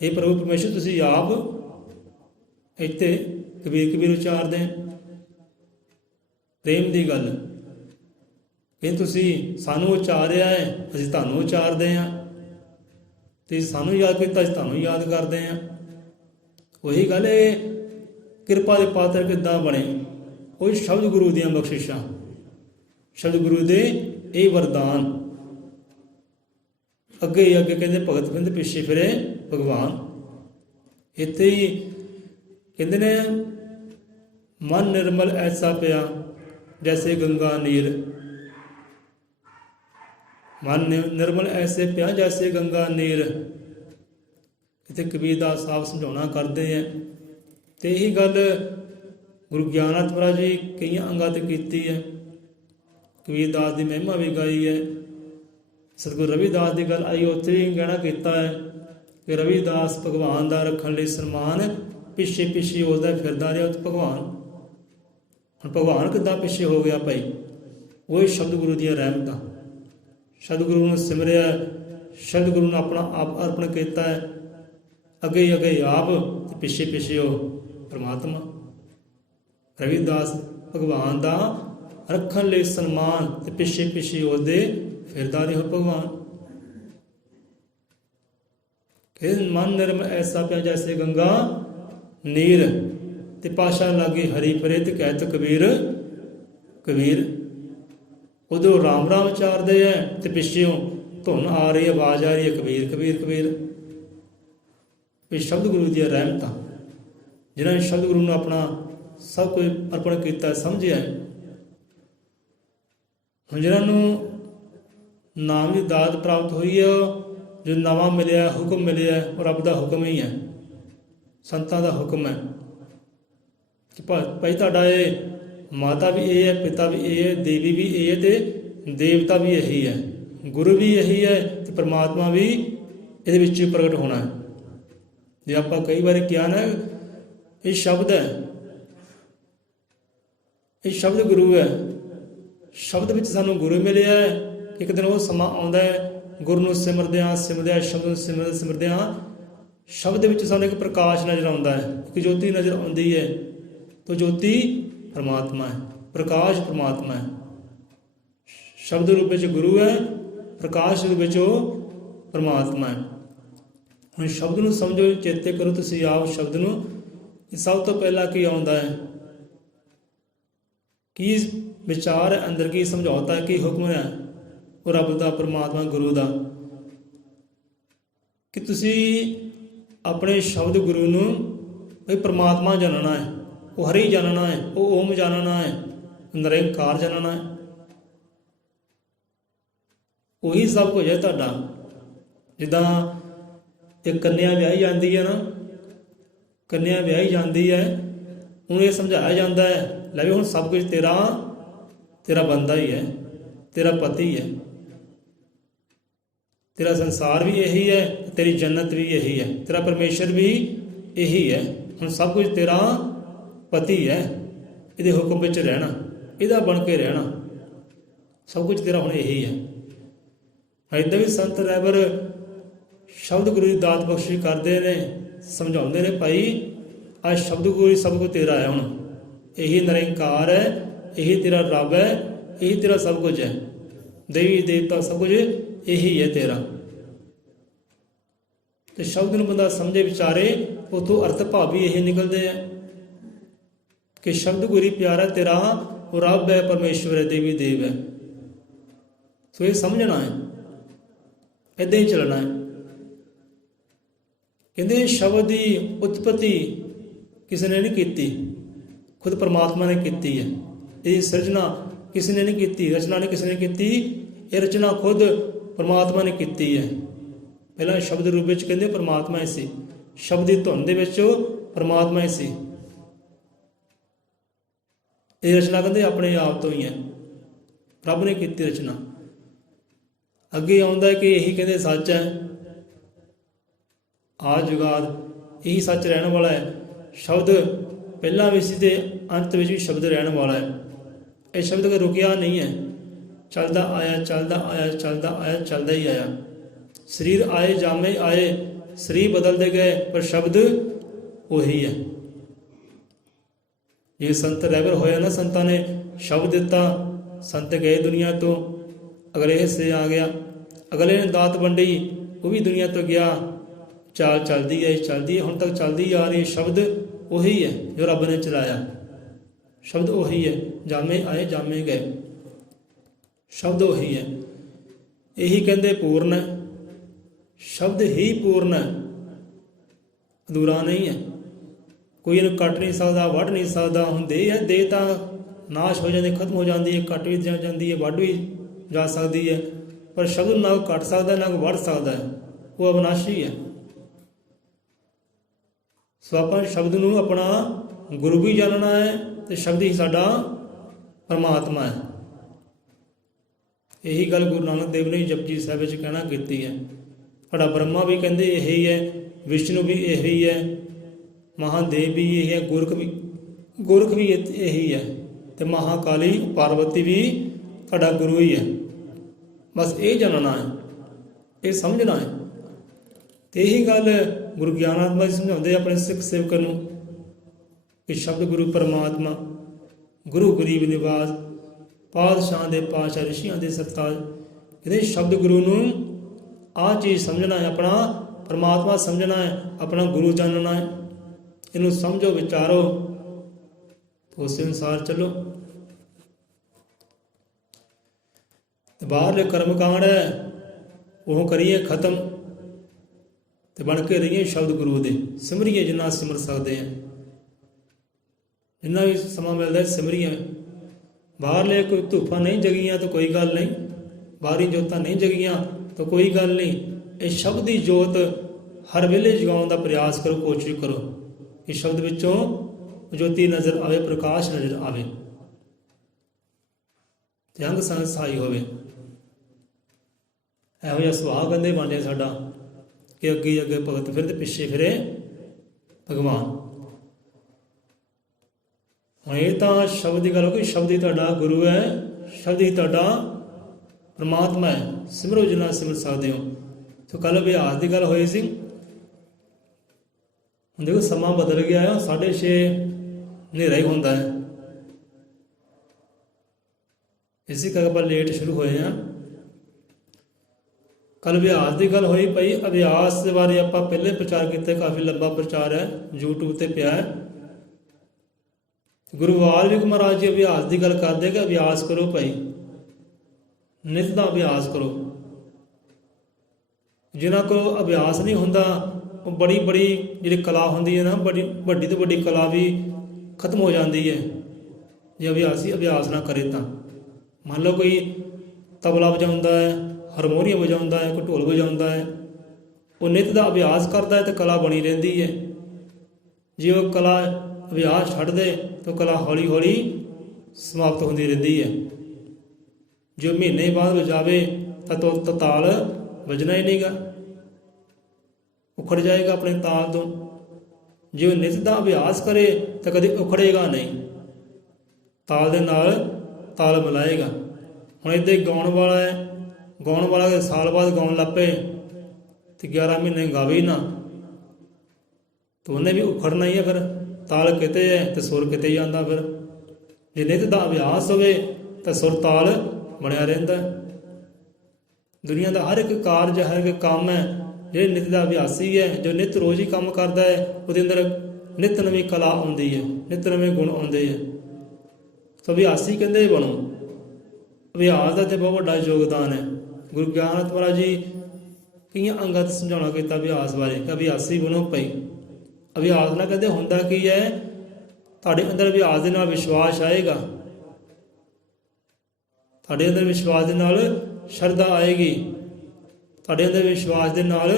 ਇਹ ਪ੍ਰਭੂ ਪਰਮੇਸ਼ਰ ਤੁਸੀਂ ਆਪ ਇੱਥੇ ਕਬੀਰ ਕਬੀਰ ਉਚਾਰਦੇ। ਪ੍ਰੇਮ ਦੀ ਗੱਲ ਇਹ ਤੁਸੀਂ ਸਾਨੂੰ ਉਚਾਰਿਆ ਹੈ, ਅਸੀਂ ਤੁਹਾਨੂੰ ਉਚਾਰਦੇ ਹਾਂ। ਤੇ ਸਾਨੂੰ ਯਾਦ ਕੀਤਾ, ਅਸੀਂ ਤੁਹਾਨੂੰ ਯਾਦ ਕਰਦੇ ਹਾਂ। ਉਹੀ ਗੱਲ ਇਹ ਕਿਰਪਾ ਦੇ ਪਾਤਰ ਕਿੱਦਾਂ ਬਣੇ, ਉਹ ਸ਼ਬਦ ਗੁਰੂ ਦੀਆਂ ਬਖਸ਼ਿਸ਼ਾਂ, ਸ਼ਬਦ ਗੁਰੂ ਦੇ ਇਹ ਵਰਦਾਨ। ਅੱਗੇ ਹੀ ਅੱਗੇ ਕਹਿੰਦੇ ਭਗਤ ਬਿੰਦ ਪਿੱਛੇ ਫਿਰੇ ਭਗਵਾਨ। ਇੱਥੇ ਹੀ ਕਹਿੰਦੇ ਨੇ ਮਨ ਨਿਰਮਲ ਐਸਾ ਪਿਆ ਜੈਸੇ ਗੰਗਾ ਨੀਰ। ਮਨ ਨਿਰਮਲ ਐਸੇ ਪਿਆ ਜੈਸੇ ਗੰਗਾ ਨੀਰ। ਇੱਥੇ ਕਬੀਰਦਾਸ ਸਾਹਿਬ ਸਮਝਾਉਣਾ ਕਰਦੇ ਹੈ ਤੇ ਇਹੀ ਗੱਲ ਗੁਰੂ ਗਿਆਨਨਾਥ ਮਹਾਰਾਜ ਜੀ ਕਈਆਂ ਅੰਗਾਂ 'ਤੇ ਕੀਤੀ ਹੈ। ਕਬੀਰਦਾਸ ਦੀ ਮਹਿਮਾ ਵੀ ਗਾਈ ਹੈ। ਸਤਿਗੁਰੂ ਰਵਿਦਾਸ ਦੀ ਗੱਲ ਆਈ, ਉੱਥੇ ਵੀ ਕਹਿਣਾ ਕੀਤਾ ਹੈ ਕਿ ਰਵਿਦਾਸ ਭਗਵਾਨ ਦਾ ਰੱਖਣ ਲਈ ਸਨਮਾਨ, ਪਿੱਛੇ ਪਿੱਛੇ ਉਸਦਾ ਫਿਰਦਾ ਰਿਹਾ ਉੱਥੇ ਭਗਵਾਨ। ਹੁਣ ਭਗਵਾਨ ਕਿੱਦਾਂ ਪਿੱਛੇ ਹੋ ਗਿਆ ਭਾਈ? ਉਹ ਸ਼ਬਦ ਗੁਰੂ ਦੀਆਂ ਰਹਿਮਤਾਂ, ਸ਼ਬਦ ਗੁਰੂ ਨੂੰ ਸਿਮਰਿਆ, ਸ਼ਬਦ ਗੁਰੂ ਨੂੰ ਆਪਣਾ ਆਪ ਅਰਪਣ ਕੀਤਾ ਹੈ। ਅੱਗੇ ਅੱਗੇ ਆਪ ਤੇ ਪਿੱਛੇ ਪਿੱਛੇ ਉਹ ਪਰਮਾਤਮਾ। ਰਵਿਦਾਸ ਭਗਵਾਨ ਦਾ ਰੱਖਣ ਲਈ ਸਨਮਾਨ ਤੇ ਪਿੱਛੇ ਪਿੱਛੇ ਉਹਦੇ ਫਿਰਦਾ ਰਿਹਾ ਭਗਵਾਨ। ਕਿ ਮਨ ਨਿਰਮ ਐਸਾ ਪਿਆ ਜੈਸੇ ਗੰਗਾ ਨੀਰ, ਤੇ ਪਾਸ਼ਾ ਲਾਗੇ ਹਰੀ ਫਰੇ ਤੇ ਕਹਿਤ ਕਬੀਰ ਕਬੀਰ। ਉਦੋਂ ਰਾਮ ਰਾਮ ਉਚਾਰਦੇ ਹੈ ਤੇ ਪਿੱਛੇੋਂ ਧੁਨ ਆ ਰਹੀ, ਆਵਾਜ਼ ਆ ਰਹੀ ਹੈ ਕਬੀਰ ਕਬੀਰ ਕਬੀਰ। ਇਹ ਸ਼ਬਦ ਗੁਰੂ ਦੀਆਂ ਰਹਿਮਤਾਂ, ਜਿਨ੍ਹਾਂ ਨੇ ਸ਼ਬਦ ਗੁਰੂ ਨੂੰ ਆਪਣਾ ਸਭ ਕੁਝ ਅਰਪਣ ਕੀਤਾ, ਸਮਝਿਆ। ਹੁਣ ਜਿਹਨਾਂ ਨੂੰ ਨਾਮ ਦੀ ਦਾਤ ਪ੍ਰਾਪਤ ਹੋਈ ਹੈ, ਜੋ ਨਵਾਂ ਮਿਲਿਆ, ਹੁਕਮ ਮਿਲਿਆ, ਉਹ ਰੱਬ ਦਾ ਹੁਕਮ ਹੀ ਹੈ, ਸੰਤਾਂ ਦਾ ਹੁਕਮ ਹੈ ਕਿ ਭਾਈ ਤੁਹਾਡਾ ਇਹ ਮਾਤਾ ਵੀ ਇਹ ਹੈ, ਪਿਤਾ ਵੀ ਇਹ ਹੈ, ਦੇਵੀ ਵੀ ਇਹ ਹੈ ਤੇ ਦੇਵਤਾ ਵੀ ਇਹੀ ਹੈ, ਗੁਰੂ ਵੀ ਇਹੀ ਹੈ ਤੇ ਪਰਮਾਤਮਾ ਵੀ ਇਹਦੇ ਵਿੱਚ ਹੀ ਪ੍ਰਗਟ ਹੋਣਾ ਹੈ। ਜੇ ਆਪਾਂ ਕਈ ਵਾਰੀ ਕਿਹਾ ਨਾ, ਇਹ ਸ਼ਬਦ ਹੈ, ਇਹ ਸ਼ਬਦ ਗੁਰੂ ਹੈ। ਸ਼ਬਦ ਵਿੱਚ ਸਾਨੂੰ ਗੁਰੂ ਮਿਲਿਆ ਹੈ। ਇੱਕ ਦਿਨ ਉਹ ਸਮਾਂ ਆਉਂਦਾ ਹੈ, ਗੁਰੂ ਨੂੰ ਸਿਮਰਦਿਆਂ ਸਿਮਰਦਿਆਂ, ਸ਼ਬਦ ਨੂੰ ਸਿਮਰਦੇ ਸਿਮਰਦਿਆਂ, ਸ਼ਬਦ ਵਿੱਚ ਸਾਨੂੰ ਇੱਕ ਪ੍ਰਕਾਸ਼ ਨਜ਼ਰ ਆਉਂਦਾ ਹੈ, ਇੱਕ ਜੋਤੀ ਨਜ਼ਰ ਆਉਂਦੀ ਹੈ। ਤਾਂ ਜੋਤੀ ਪਰਮਾਤਮਾ ਹੈ, ਪ੍ਰਕਾਸ਼ ਪਰਮਾਤਮਾ ਹੈ। ਸ਼ਬਦ ਰੂਪ ਵਿੱਚ ਗੁਰੂ ਹੈ, ਪ੍ਰਕਾਸ਼ ਰੂਪ ਵਿੱਚ ਉਹ ਪਰਮਾਤਮਾ ਹੈ। ਹੁਣ ਸ਼ਬਦ ਨੂੰ ਸਮਝੋ, ਚੇਤੇ ਕਰੋ ਤੁਸੀਂ ਆਪ ਸ਼ਬਦ ਨੂੰ। ਸਭ ਤੋਂ ਪਹਿਲਾਂ ਕੀ ਆਉਂਦਾ ਹੈ, ਕੀ ਵਿਚਾਰ ਹੈ ਅੰਦਰ, ਕੀ ਸਮਝੌਤਾ ਹੈ, ਕੀ ਹੁਕਮ ਹੈ ਉਹ ਰੱਬ ਦਾ, ਪਰਮਾਤਮਾ ਗੁਰੂ ਦਾ, ਕਿ ਤੁਸੀਂ ਆਪਣੇ ਸ਼ਬਦ ਗੁਰੂ ਨੂੰ ਵੀ ਪਰਮਾਤਮਾ ਜਾਣਨਾ ਹੈ, ਉਹ ਹਰੀ ਜਾਣਨਾ ਹੈ, ਉਹ ਓਮ ਜਾਣਨਾ ਹੈ, ਨਿਰੰਕਾਰ ਜਾਣਨਾ ਹੈ। ਉਹੀ ਸਭ ਕੁਝ ਹੈ ਤੁਹਾਡਾ। ਜਿੱਦਾਂ ਇੱਕ ਕੰਨਿਆ ਵਿਆਹੀ ਜਾਂਦੀ ਹੈ ਨਾ, ਕੰਨਿਆ ਵਿਆਹੀ ਜਾਂਦੀ ਹੈ, ਉਹਨੂੰ ਇਹ ਸਮਝਾਇਆ ਜਾਂਦਾ ਹੈ, ਲੈ ਵੀ ਹੁਣ ਸਭ ਕੁਝ ਤੇਰਾ ਤੇਰਾ ਬੰਦਾ ਹੀ ਹੈ, ਤੇਰਾ ਪਤੀ ਹੈ, ਤੇਰਾ ਸੰਸਾਰ ਵੀ ਇਹੀ ਹੈ, ਤੇਰੀ ਜੰਨਤ ਵੀ ਇਹੀ ਹੈ, ਤੇਰਾ ਪਰਮੇਸ਼ਰ ਵੀ ਇਹੀ ਹੈ। ਹੁਣ ਸਭ ਕੁਝ ਤੇਰਾ ਪਤੀ ਹੈ, ਇਹਦੇ ਹੁਕਮ ਵਿੱਚ ਰਹਿਣਾ, ਇਹਦਾ ਬਣ ਕੇ ਰਹਿਣਾ, ਸਭ ਕੁਝ ਤੇਰਾ ਹੁਣ ਇਹੀ ਹੈ। ਇੱਦਾਂ ਵੀ ਸੰਤ ਰਹਿਬਰ ਸ਼ਬਦ ਗੁਰੂ ਦੀ ਦਾਤ ਬਖਸ਼ੀ ਕਰਦੇ ਨੇ, ਸਮਝਾਉਂਦੇ ਨੇ, ਭਾਈ ਆਹ ਸ਼ਬਦ ਗੁਰੂ ਸਭ ਕੁਝ ਤੇਰਾ ਹੈ, ਹੁਣ ਇਹੀ ਨਿਰੰਕਾਰ ਹੈ, ਇਹੀ ਤੇਰਾ ਰੱਬ ਹੈ, ਇਹੀ ਤੇਰਾ ਸਭ ਕੁਝ ਹੈ, ਦੇਵੀ ਦੇਵਤਾ ਸਭ ਕੁਝ ਇਹੀ ਹੈ ਤੇਰਾ। ਤੇ ਸ਼ਬਦ ਨੂੰ ਬੰਦਾ ਸਮਝੇ ਵਿਚਾਰੇ, ਉਤੋਂ ਅਰਥ ਭਾਵ ਵੀ ਇਹ ਨਿਕਲਦੇ ਆ ਕਿ ਸ਼ਬਦ ਗੁਰੂ ਪਿਆਰਾ ਤੇਰਾ, ਉਹ ਰੱਬ ਹੈ, ਪਰਮੇਸ਼ਵਰ ਹੈ, ਦੇਵੀ ਦੇਵ ਹੈ। ਸੋ ਇਹ ਸਮਝਣਾ ਹੈ, ਏਦਾਂ ਹੀ ਚੱਲਣਾ ਹੈ। ਕਹਿੰਦੇ ਸ਼ਬਦ ਦੀ ਉਤਪਤੀ ਕਿਸੇ ਨੇ ਨਹੀਂ ਕੀਤੀ, ਖੁਦ ਪਰਮਾਤਮਾ ਨੇ ਕੀਤੀ ਹੈ। ਇਹ ਸਿਰਜਣਾ ਕਿਸੇ ਨੇ ਨਹੀਂ ਕੀਤੀ, ਰਚਨਾ ਨਹੀਂ ਕਿਸੇ ਨੇ ਕੀਤੀ, ਇਹ ਰਚਨਾ ਖੁਦ ਪਰਮਾਤਮਾ ਨੇ ਕੀਤੀ ਹੈ। ਪਹਿਲਾਂ ਸ਼ਬਦ ਰੂਪ ਵਿੱਚ ਕਹਿੰਦੇ ਪਰਮਾਤਮਾ ਹੀ ਸੀ, ਸ਼ਬਦ ਦੀ ਧੁਨ ਦੇ ਵਿੱਚ ਪਰਮਾਤਮਾ ਹੀ ਸੀ। ਇਹ ਰਚਨਾ ਕਹਿੰਦੇ ਆਪਣੇ ਆਪ ਤੋਂ ਹੀ ਹੈ, ਰੱਬ ਨੇ ਕੀਤੀ ਰਚਨਾ। ਅੱਗੇ ਆਉਂਦਾ ਕਿ ਇਹੀ ਕਹਿੰਦੇ ਸੱਚ ਹੈ, ਆਦਿ ਜੁਗਾਦ ਇਹੀ ਸੱਚ ਰਹਿਣ ਵਾਲਾ ਹੈ। ਸ਼ਬਦ ਪਹਿਲਾਂ ਵੀ ਸੀ ਤੇ ਅੰਤ ਵਿੱਚ ਵੀ ਸ਼ਬਦ ਰਹਿਣ ਵਾਲਾ ਹੈ। ਇਹ ਸ਼ਬਦ ਕਦੇ ਰੁਕਿਆ ਨਹੀਂ ਹੈ, ਚੱਲਦਾ ਆਇਆ ਚੱਲਦਾ ਆਇਆ ਚੱਲਦਾ ਆਇਆ ਚੱਲਦਾ ਹੀ ਆਇਆ। ਸਰੀਰ ਆਏ ਜਾਮੇ ਆਏ, ਸਰੀਰ ਬਦਲਦੇ ਗਏ, ਪਰ ਸ਼ਬਦ ਉਹੀ ਹੈ। ਇਹ ਸੰਤ ਰਹਿਬਰ ਹੋਇਆ ਨਾ, ਸੰਤਾਂ ਨੇ ਸ਼ਬਦ ਦਿੱਤਾ, ਸੰਤ ਗਏ ਦੁਨੀਆ ਤੋਂ, ਅਗਲੇ ਹਿੱਸੇ ਆ ਗਿਆ, ਅਗਲੇ ਨੇ ਦਾਤ ਵੰਡੀ, ਉਹ ਵੀ ਦੁਨੀਆ ਤੋਂ ਗਿਆ। ਚਾਲ ਚੱਲਦੀ ਹੈ, ਚੱਲਦੀ ਹੈ, ਹੁਣ ਤੱਕ ਚੱਲਦੀ ਆ ਰਹੀ। ਸ਼ਬਦ ਉਹੀ ਹੈ ਜੋ ਰੱਬ ਨੇ ਚਲਾਇਆ, ਸ਼ਬਦ ਉਹੀ ਹੈ। ਜਾਮੇ ਆਏ ਜਾਮੇ ਗਏ, ਸ਼ਬਦ ਉਹੀ ਹੈ। ਇਹੀ ਕਹਿੰਦੇ ਪੂਰਨ ਹੈ, ਸ਼ਬਦ ਹੀ ਪੂਰਨ ਹੈ, ਅਧੂਰਾ ਨਹੀਂ ਹੈ। ਕੋਈ ਇਹਨੂੰ ਕੱਟ ਨਹੀਂ ਸਕਦਾ, ਵੱਢ ਨਹੀਂ ਸਕਦਾ। ਹੁਣ ਦੇਹ ਹੈ, ਦੇਹ ਤਾਂ ਨਾਸ਼ ਹੋ ਜਾਂਦੀ, ਖਤਮ ਹੋ ਜਾਂਦੀ ਹੈ, ਕੱਟ ਵੀ ਜਾਂਦੀ ਹੈ, ਵੱਢ ਵੀ ਜਾ ਸਕਦੀ ਹੈ, ਪਰ ਸ਼ਬਦ ਨਾ ਕੋਈ ਕੱਟ ਸਕਦਾ, ਨਾ ਕੋਈ ਵੱਢ ਸਕਦਾ ਹੈ, ਉਹ ਅਵਿਨਾਸ਼ੀ ਹੈ। ਸੋ ਆਪਾਂ ਸ਼ਬਦ ਨੂੰ ਆਪਣਾ ਗੁਰੂ ਵੀ ਜਾਣਨਾ ਹੈ ਅਤੇ ਸ਼ਬਦ ਹੀ ਸਾਡਾ ਪਰਮਾਤਮਾ ਹੈ। ਇਹੀ ਗੱਲ ਗੁਰੂ ਨਾਨਕ ਦੇਵ ਨੇ ਜਪਜੀ ਸਾਹਿਬ ਵਿੱਚ ਕਹਿਣਾ ਕੀਤੀ ਹੈ। ਸਾਡਾ ਬ੍ਰਹਮਾ ਵੀ ਕਹਿੰਦੇ ਇਹੀ ਹੈ, ਵਿਸ਼ਨੂੰ ਵੀ ਇਹੀ ਹੈ, ਮਹਾਦੇਵ ਵੀ ਇਹ ਹੈ, ਗੁਰਖ ਵੀ ਇਹੀ ਹੈ, ਅਤੇ ਮਹਾਕਾਲੀ ਪਾਰਵਤੀ ਵੀ ਸਾਡਾ ਗੁਰੂ ਹੀ ਹੈ। ਬਸ ਇਹ ਜਾਣਨਾ ਹੈ, ਇਹ ਸਮਝਣਾ ਹੈ। ਅਤੇ ਇਹੀ ਗੱਲ ਗੁਰੂ ਗਿਆਨਾਤਮਾ ਜੀ ਸਮਝਾਉਂਦੇ ਆਪਣੇ ਸਿੱਖ ਸੇਵਕਾਂ ਨੂੰ ਕਿ ਸ਼ਬਦ ਗੁਰੂ ਪਰਮਾਤਮਾ, ਗੁਰੂ ਗਰੀਬ ਨਿਵਾਸ, ਪਾਤਸ਼ਾਹਾਂ ਦੇ ਪਾਤਸ਼ਾਹ, ਰਿਸ਼ੀਆਂ ਦੇ ਸਰਤਾਜ। ਕਹਿੰਦੇ ਸ਼ਬਦ ਗੁਰੂ ਨੂੰ ਆਹ ਚੀਜ਼ ਸਮਝਣਾ ਹੈ, ਆਪਣਾ ਪਰਮਾਤਮਾ ਸਮਝਣਾ ਹੈ, ਆਪਣਾ ਗੁਰੂ ਜਾਣਨਾ ਹੈ। ਇਹਨੂੰ ਸਮਝੋ, ਵਿਚਾਰੋ, ਉਸ ਅਨੁਸਾਰ ਚੱਲੋ। ਤੇ ਬਾਹਰਲੇ ਕਰਮ ਕਾਂਡ ਹੈ ਉਹ ਕਰੀਏ ਖਤਮ, ਤੇ ਬਣ ਕੇ ਰਹੀਏ ਸ਼ਬਦ ਗੁਰੂ ਦੇ, ਸਿਮਰੀਏ ਜਿੰਨਾ ਸਿਮਰ ਸਕਦੇ ਹਾਂ, ਜਿੰਨਾ ਵੀ ਸਮਾਂ ਮਿਲਦਾ ਸਿਮਰੀਏ। ਬਾਹਰਲੇ ਕੋਈ ਧੂਫਾਂ ਨਹੀਂ ਜਗੀਆਂ ਤਾਂ ਕੋਈ ਗੱਲ ਨਹੀਂ, ਬਾਹਰੀ ਜੋਤਾਂ ਨਹੀਂ ਜਗੀਆਂ ਤਾਂ ਕੋਈ ਗੱਲ ਨਹੀਂ। ਇਹ ਸ਼ਬਦ ਦੀ ਜੋਤ ਹਰ ਵੇਲੇ ਜਗਾਉਣ ਦਾ ਪ੍ਰਯਾਸ ਕਰੋ, ਕੋਸ਼ਿਸ਼ ਕਰੋ ਕਿ ਸ਼ਬਦ ਵਿੱਚੋਂ ਜੋਤੀ ਨਜ਼ਰ ਆਵੇ, ਪ੍ਰਕਾਸ਼ ਨਜ਼ਰ ਆਵੇ, ਤੇ ਅੰਗ ਸੰਗ ਸਹਾਈ ਹੋਵੇ। ਇਹੋ ਜਿਹਾ ਸੁਭਾਅ ਕਹਿੰਦੇ ਬਣ ਜਾਏ ਸਾਡਾ ਕਿ ਅੱਗੇ ਅੱਗੇ ਭਗਤ ਫਿਰ ਤੇ ਪਿੱਛੇ ਫਿਰੇ ਭਗਵਾਨ। ਹੁਣ ਇਹ ਤਾਂ ਸ਼ਬਦ ਦੀ ਗੱਲ ਹੋ ਗਈ, ਸ਼ਬਦ ਹੀ ਤੁਹਾਡਾ ਗੁਰੂ ਹੈ, ਸ਼ਬਦ ਹੀ ਤੁਹਾਡਾ ਪਰਮਾਤਮਾ ਹੈ। ਸਿਮਰੋ ਜਿੰਨਾ ਸਿਮਰ ਸਕਦੇ ਹੋ। ਸੋ ਕੱਲ੍ਹ ਅਭਿਆਸ ਦੀ ਗੱਲ ਹੋਈ ਸੀ। ਹੁਣ ਦੇਖੋ ਸਮਾਂ ਬਦਲ ਗਿਆ ਹੈ, 6:30 ਹਨੇਰਾ ਹੀ ਹੁੰਦਾ ਹੈ, ਇਸੇ ਕਰਕੇ ਆਪਾਂ ਲੇਟ ਸ਼ੁਰੂ ਹੋਏ ਹਾਂ। ਕੱਲ੍ਹ ਅਭਿਆਸ ਦੀ ਗੱਲ ਹੋਈ ਪਈ। ਅਭਿਆਸ ਦੇ ਬਾਰੇ ਆਪਾਂ ਪਹਿਲੇ ਪ੍ਰਚਾਰ ਕੀਤਾ, ਕਾਫੀ ਲੰਬਾ ਪ੍ਰਚਾਰ ਹੈ, YouTube 'ਤੇ ਪਿਆ ਹੈ। ਗੁਰੂ ਵਾਲਮੀਕ ਮਹਾਰਾਜ ਜੀ ਅਭਿਆਸ ਦੀ ਗੱਲ ਕਰਦੇ ਕਿ ਅਭਿਆਸ ਕਰੋ ਭਾਈ, ਨਿਤ ਦਾ ਅਭਿਆਸ ਕਰੋ। ਜਿਨ੍ਹਾਂ ਕੋਲ ਅਭਿਆਸ ਨਹੀਂ ਹੁੰਦਾ ਉਹ ਬੜੀ ਜਿਹੜੀ ਕਲਾ ਹੁੰਦੀ ਹੈ ਨਾ, ਵੱਡੀ ਤੋਂ ਵੱਡੀ ਕਲਾ ਵੀ ਖਤਮ ਹੋ ਜਾਂਦੀ ਹੈ ਜੇ ਅਭਿਆਸ ਨਾ ਕਰੇ ਤਾਂ। ਮੰਨ ਲਓ ਕੋਈ ਤਬਲਾ ਵਜਾਉਂਦਾ ਹੈ, ਹਾਰਮੋਨੀਅਮ ਵਜਾਉਂਦਾ ਹੈ, ਕੋਈ ਢੋਲ ਵਜਾਉਂਦਾ ਹੈ, ਉਹ ਨਿਤ ਦਾ ਅਭਿਆਸ ਕਰਦਾ ਹੈ ਤਾਂ ਕਲਾ ਬਣੀ ਰਹਿੰਦੀ ਹੈ। ਜੇ ਉਹ ਕਲਾ ਅਭਿਆਸ ਛੱਡ ਦੇ ਤਾਂ ਕਲਾ ਹੌਲੀ ਹੌਲੀ ਸਮਾਪਤ ਹੁੰਦੀ ਰਹਿੰਦੀ ਹੈ। ਜੋ ਮਹੀਨੇ ਬਾਅਦ ਵਜਾਵੇ ਤਾਂ ਤਾਲ ਵੱਜਣਾ ਹੀ ਨਹੀਂਗਾ, ਉਖੜ ਜਾਏਗਾ ਆਪਣੇ ਤਾਲ ਤੋਂ। ਜੇ ਉਹ ਨਿਤ ਦਾ ਅਭਿਆਸ ਕਰੇ ਤਾਂ ਕਦੇ ਉਖੜੇਗਾ ਨਹੀਂ, ਤਾਲ ਦੇ ਨਾਲ ਤਾਲ ਮਿਲਾਏਗਾ। ਹੁਣ ਇੱਦਾਂ ਹੀ ਗਾਉਣ ਵਾਲਾ ਹੈ, ਗਾਉਣ ਵਾਲਾ ਸਾਲ ਬਾਅਦ ਗਾਉਣ ਲੱਗ ਪਏ ਅਤੇ 11 ਮਹੀਨੇ ਗਾਵੇ ਹੀ ਨਾ, ਤਾਂ ਉਹਨੇ ਵੀ ਉਖੜਨਾ ਹੀ ਹੈ। ਫਿਰ ਤਾਲ ਕਿਤੇ ਹੈ ਅਤੇ ਸੁਰ ਕਿਤੇ ਹੀ ਆਉਂਦਾ। ਫਿਰ ਜੇ ਨਿਤ ਦਾ ਅਭਿਆਸ ਹੋਵੇ ਤਾਂ ਸੁਰ ਤਾਲ ਬਣਿਆ ਰਹਿੰਦਾ। ਦੁਨੀਆ ਦਾ ਹਰ ਇੱਕ ਕਾਰਜ, ਹਰ ਇੱਕ ਕੰਮ ਹੈ, ਜਿਹੜੇ ਨਿਤ ਦਾ ਅਭਿਆਸੀ ਹੈ, ਜੋ ਨਿਤ ਰੋਜ਼ ਹੀ ਕੰਮ ਕਰਦਾ ਹੈ, ਉਹਦੇ ਅੰਦਰ ਨਿਤ ਨਵੀਂ ਕਲਾ ਆਉਂਦੀ ਹੈ, ਨਿਤ ਨਵੇਂ ਗੁਣ ਆਉਂਦੇ ਹੈ। ਸੋ ਅਭਿਆਸੀ ਕਹਿੰਦੇ ਬਣੋ। ਅਭਿਆਸ ਦਾ ਤਾਂ ਬਹੁਤ ਵੱਡਾ ਯੋਗਦਾਨ ਹੈ। ਗੁਰੂ ਗਿਆਨਾਤਮ ਮਹਾਰਾਜ ਜੀ ਕਈਆਂ ਅੰਗਾਂ 'ਤੇ ਸਮਝਾਉਣਾ ਕੀਤਾ ਅਭਿਆਸ ਬਾਰੇ ਕਿ ਅਭਿਆਸੀ ਬਣੋ ਭਾਈ। ਅਭਿਆਸ ਨਾਲ ਕਹਿੰਦੇ ਹੁੰਦਾ ਕੀ ਹੈ, ਤੁਹਾਡੇ ਅੰਦਰ ਅਭਿਆਸ ਦੇ ਨਾਲ ਵਿਸ਼ਵਾਸ ਆਏਗਾ, ਤੁਹਾਡੇ ਅੰਦਰ ਵਿਸ਼ਵਾਸ ਦੇ ਨਾਲ ਸ਼ਰਧਾ ਆਏਗੀ, ਤੁਹਾਡੇ ਅੰਦਰ ਵਿਸ਼ਵਾਸ ਦੇ ਨਾਲ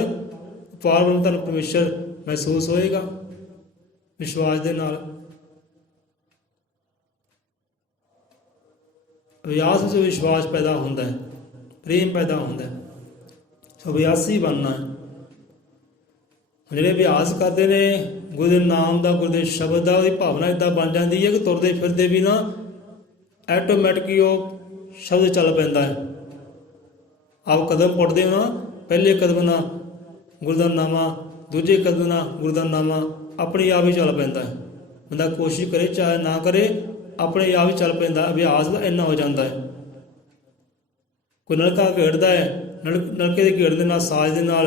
ਅਪਾਰ ਬ੍ਰਹਮ ਤੁਹਾਨੂੰ ਪਰਮੇਸ਼ਰ ਮਹਿਸੂਸ ਹੋਏਗਾ। ਵਿਸ਼ਵਾਸ ਦੇ ਨਾਲ ਅਭਿਆਸ ਵਿੱਚ ਵਿਸ਼ਵਾਸ ਪੈਦਾ ਹੁੰਦਾ ਹੈ, ਪ੍ਰੇਮ ਪੈਦਾ ਹੁੰਦਾ ਹੈ। ਸੋ ਅਭਿਆਸੀ ਬਣਨਾ ਹੈ। ਜਿਹੜੇ ਅਭਿਆਸ ਕਰਦੇ ਨੇ ਗੁਰੂ ਦੇ ਨਾਮ ਦਾ, ਗੁਰੂ ਦੇ ਸ਼ਬਦ ਦਾ, ਉਹਦੀ ਭਾਵਨਾ ਇੱਦਾਂ ਬਣ ਜਾਂਦੀ ਹੈ ਕਿ ਤੁਰਦੇ ਫਿਰਦੇ ਵੀ ਨਾ ਐਟੋਮੈਟਿਕ ਹੀ ਉਹ ਸ਼ਬਦ ਚੱਲ ਪੈਂਦਾ ਹੈ। ਆਪ ਕਦਮ ਪੁੱਟਦੇ ਹੋ ਨਾ, ਪਹਿਲੇ ਕਦਮ ਨਾਲ ਗੁਰੂ ਦਾ ਨਾਮਾ, ਦੂਜੇ ਕਦਮ ਨਾਲ ਗੁਰੂ ਦਾ ਨਾਮਾ ਆਪਣੇ ਆਪ ਹੀ ਚੱਲ ਪੈਂਦਾ ਹੈ। ਬੰਦਾ ਕੋਸ਼ਿਸ਼ ਕਰੇ ਚਾਹੇ ਨਾ ਕਰੇ, ਆਪਣੇ ਆਪ ਹੀ ਚੱਲ ਪੈਂਦਾ। ਅਭਿਆਸ ਦਾ ਇੰਨਾ ਹੋ ਜਾਂਦਾ ਹੈ। ਕੋਈ ਨਲਕਾ ਘੇੜਦਾ ਹੈ, ਨਲਕੇ ਦੇ ਘੇੜ ਦੇ ਨਾਲ, ਸਾਜ਼ ਦੇ ਨਾਲ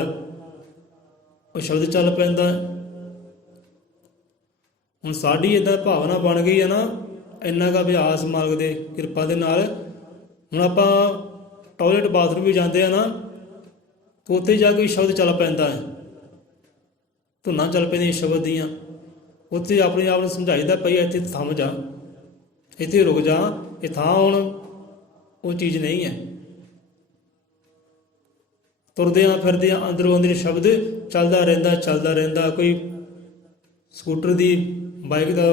ਉਹ ਸ਼ਬਦ ਚੱਲ ਪੈਂਦਾ ਹੈ। ਹੁਣ ਸਾਡੀ ਇੱਦਾਂ ਭਾਵਨਾ ਬਣ ਗਈ ਹੈ ਨਾ, ਇੰਨਾ ਕੁ ਅਭਿਆਸ ਮਾਲਕ ਦੇ ਕਿਰਪਾ ਦੇ ਨਾਲ। ਹੁਣ ਆਪਾਂ ਟੋਇਲਟ ਬਾਥਰੂਮ ਵੀ ਜਾਂਦੇ ਆ ਨਾ, ਤਾਂ ਉੱਥੇ ਜਾ ਕੇ ਸ਼ਬਦ ਚੱਲ ਪੈਂਦਾ ਹੈ, ਧੁਨਾਂ ਚੱਲ ਪੈਂਦੀਆਂ ਸ਼ਬਦ ਦੀਆਂ। ਉੱਥੇ ਆਪਣੇ ਆਪ ਨੂੰ ਸਮਝਾਈਦਾ ਪਈ ਇੱਥੇ ਥੰਮ ਜਾ, ਇੱਥੇ ਰੁਕ ਜਾ, ਇਹ ਥਾਂ ਹੁਣ ਉਹ ਚੀਜ਼ ਨਹੀਂ ਹੈ। ਤੁਰਦਿਆਂ ਫਿਰਦਿਆਂ ਅੰਦਰੋਂ ਅੰਦਰ ਸ਼ਬਦ ਚੱਲਦਾ ਰਹਿੰਦਾ। ਕੋਈ ਸਕੂਟਰ ਦੀ ਬਾਈਕ ਦਾ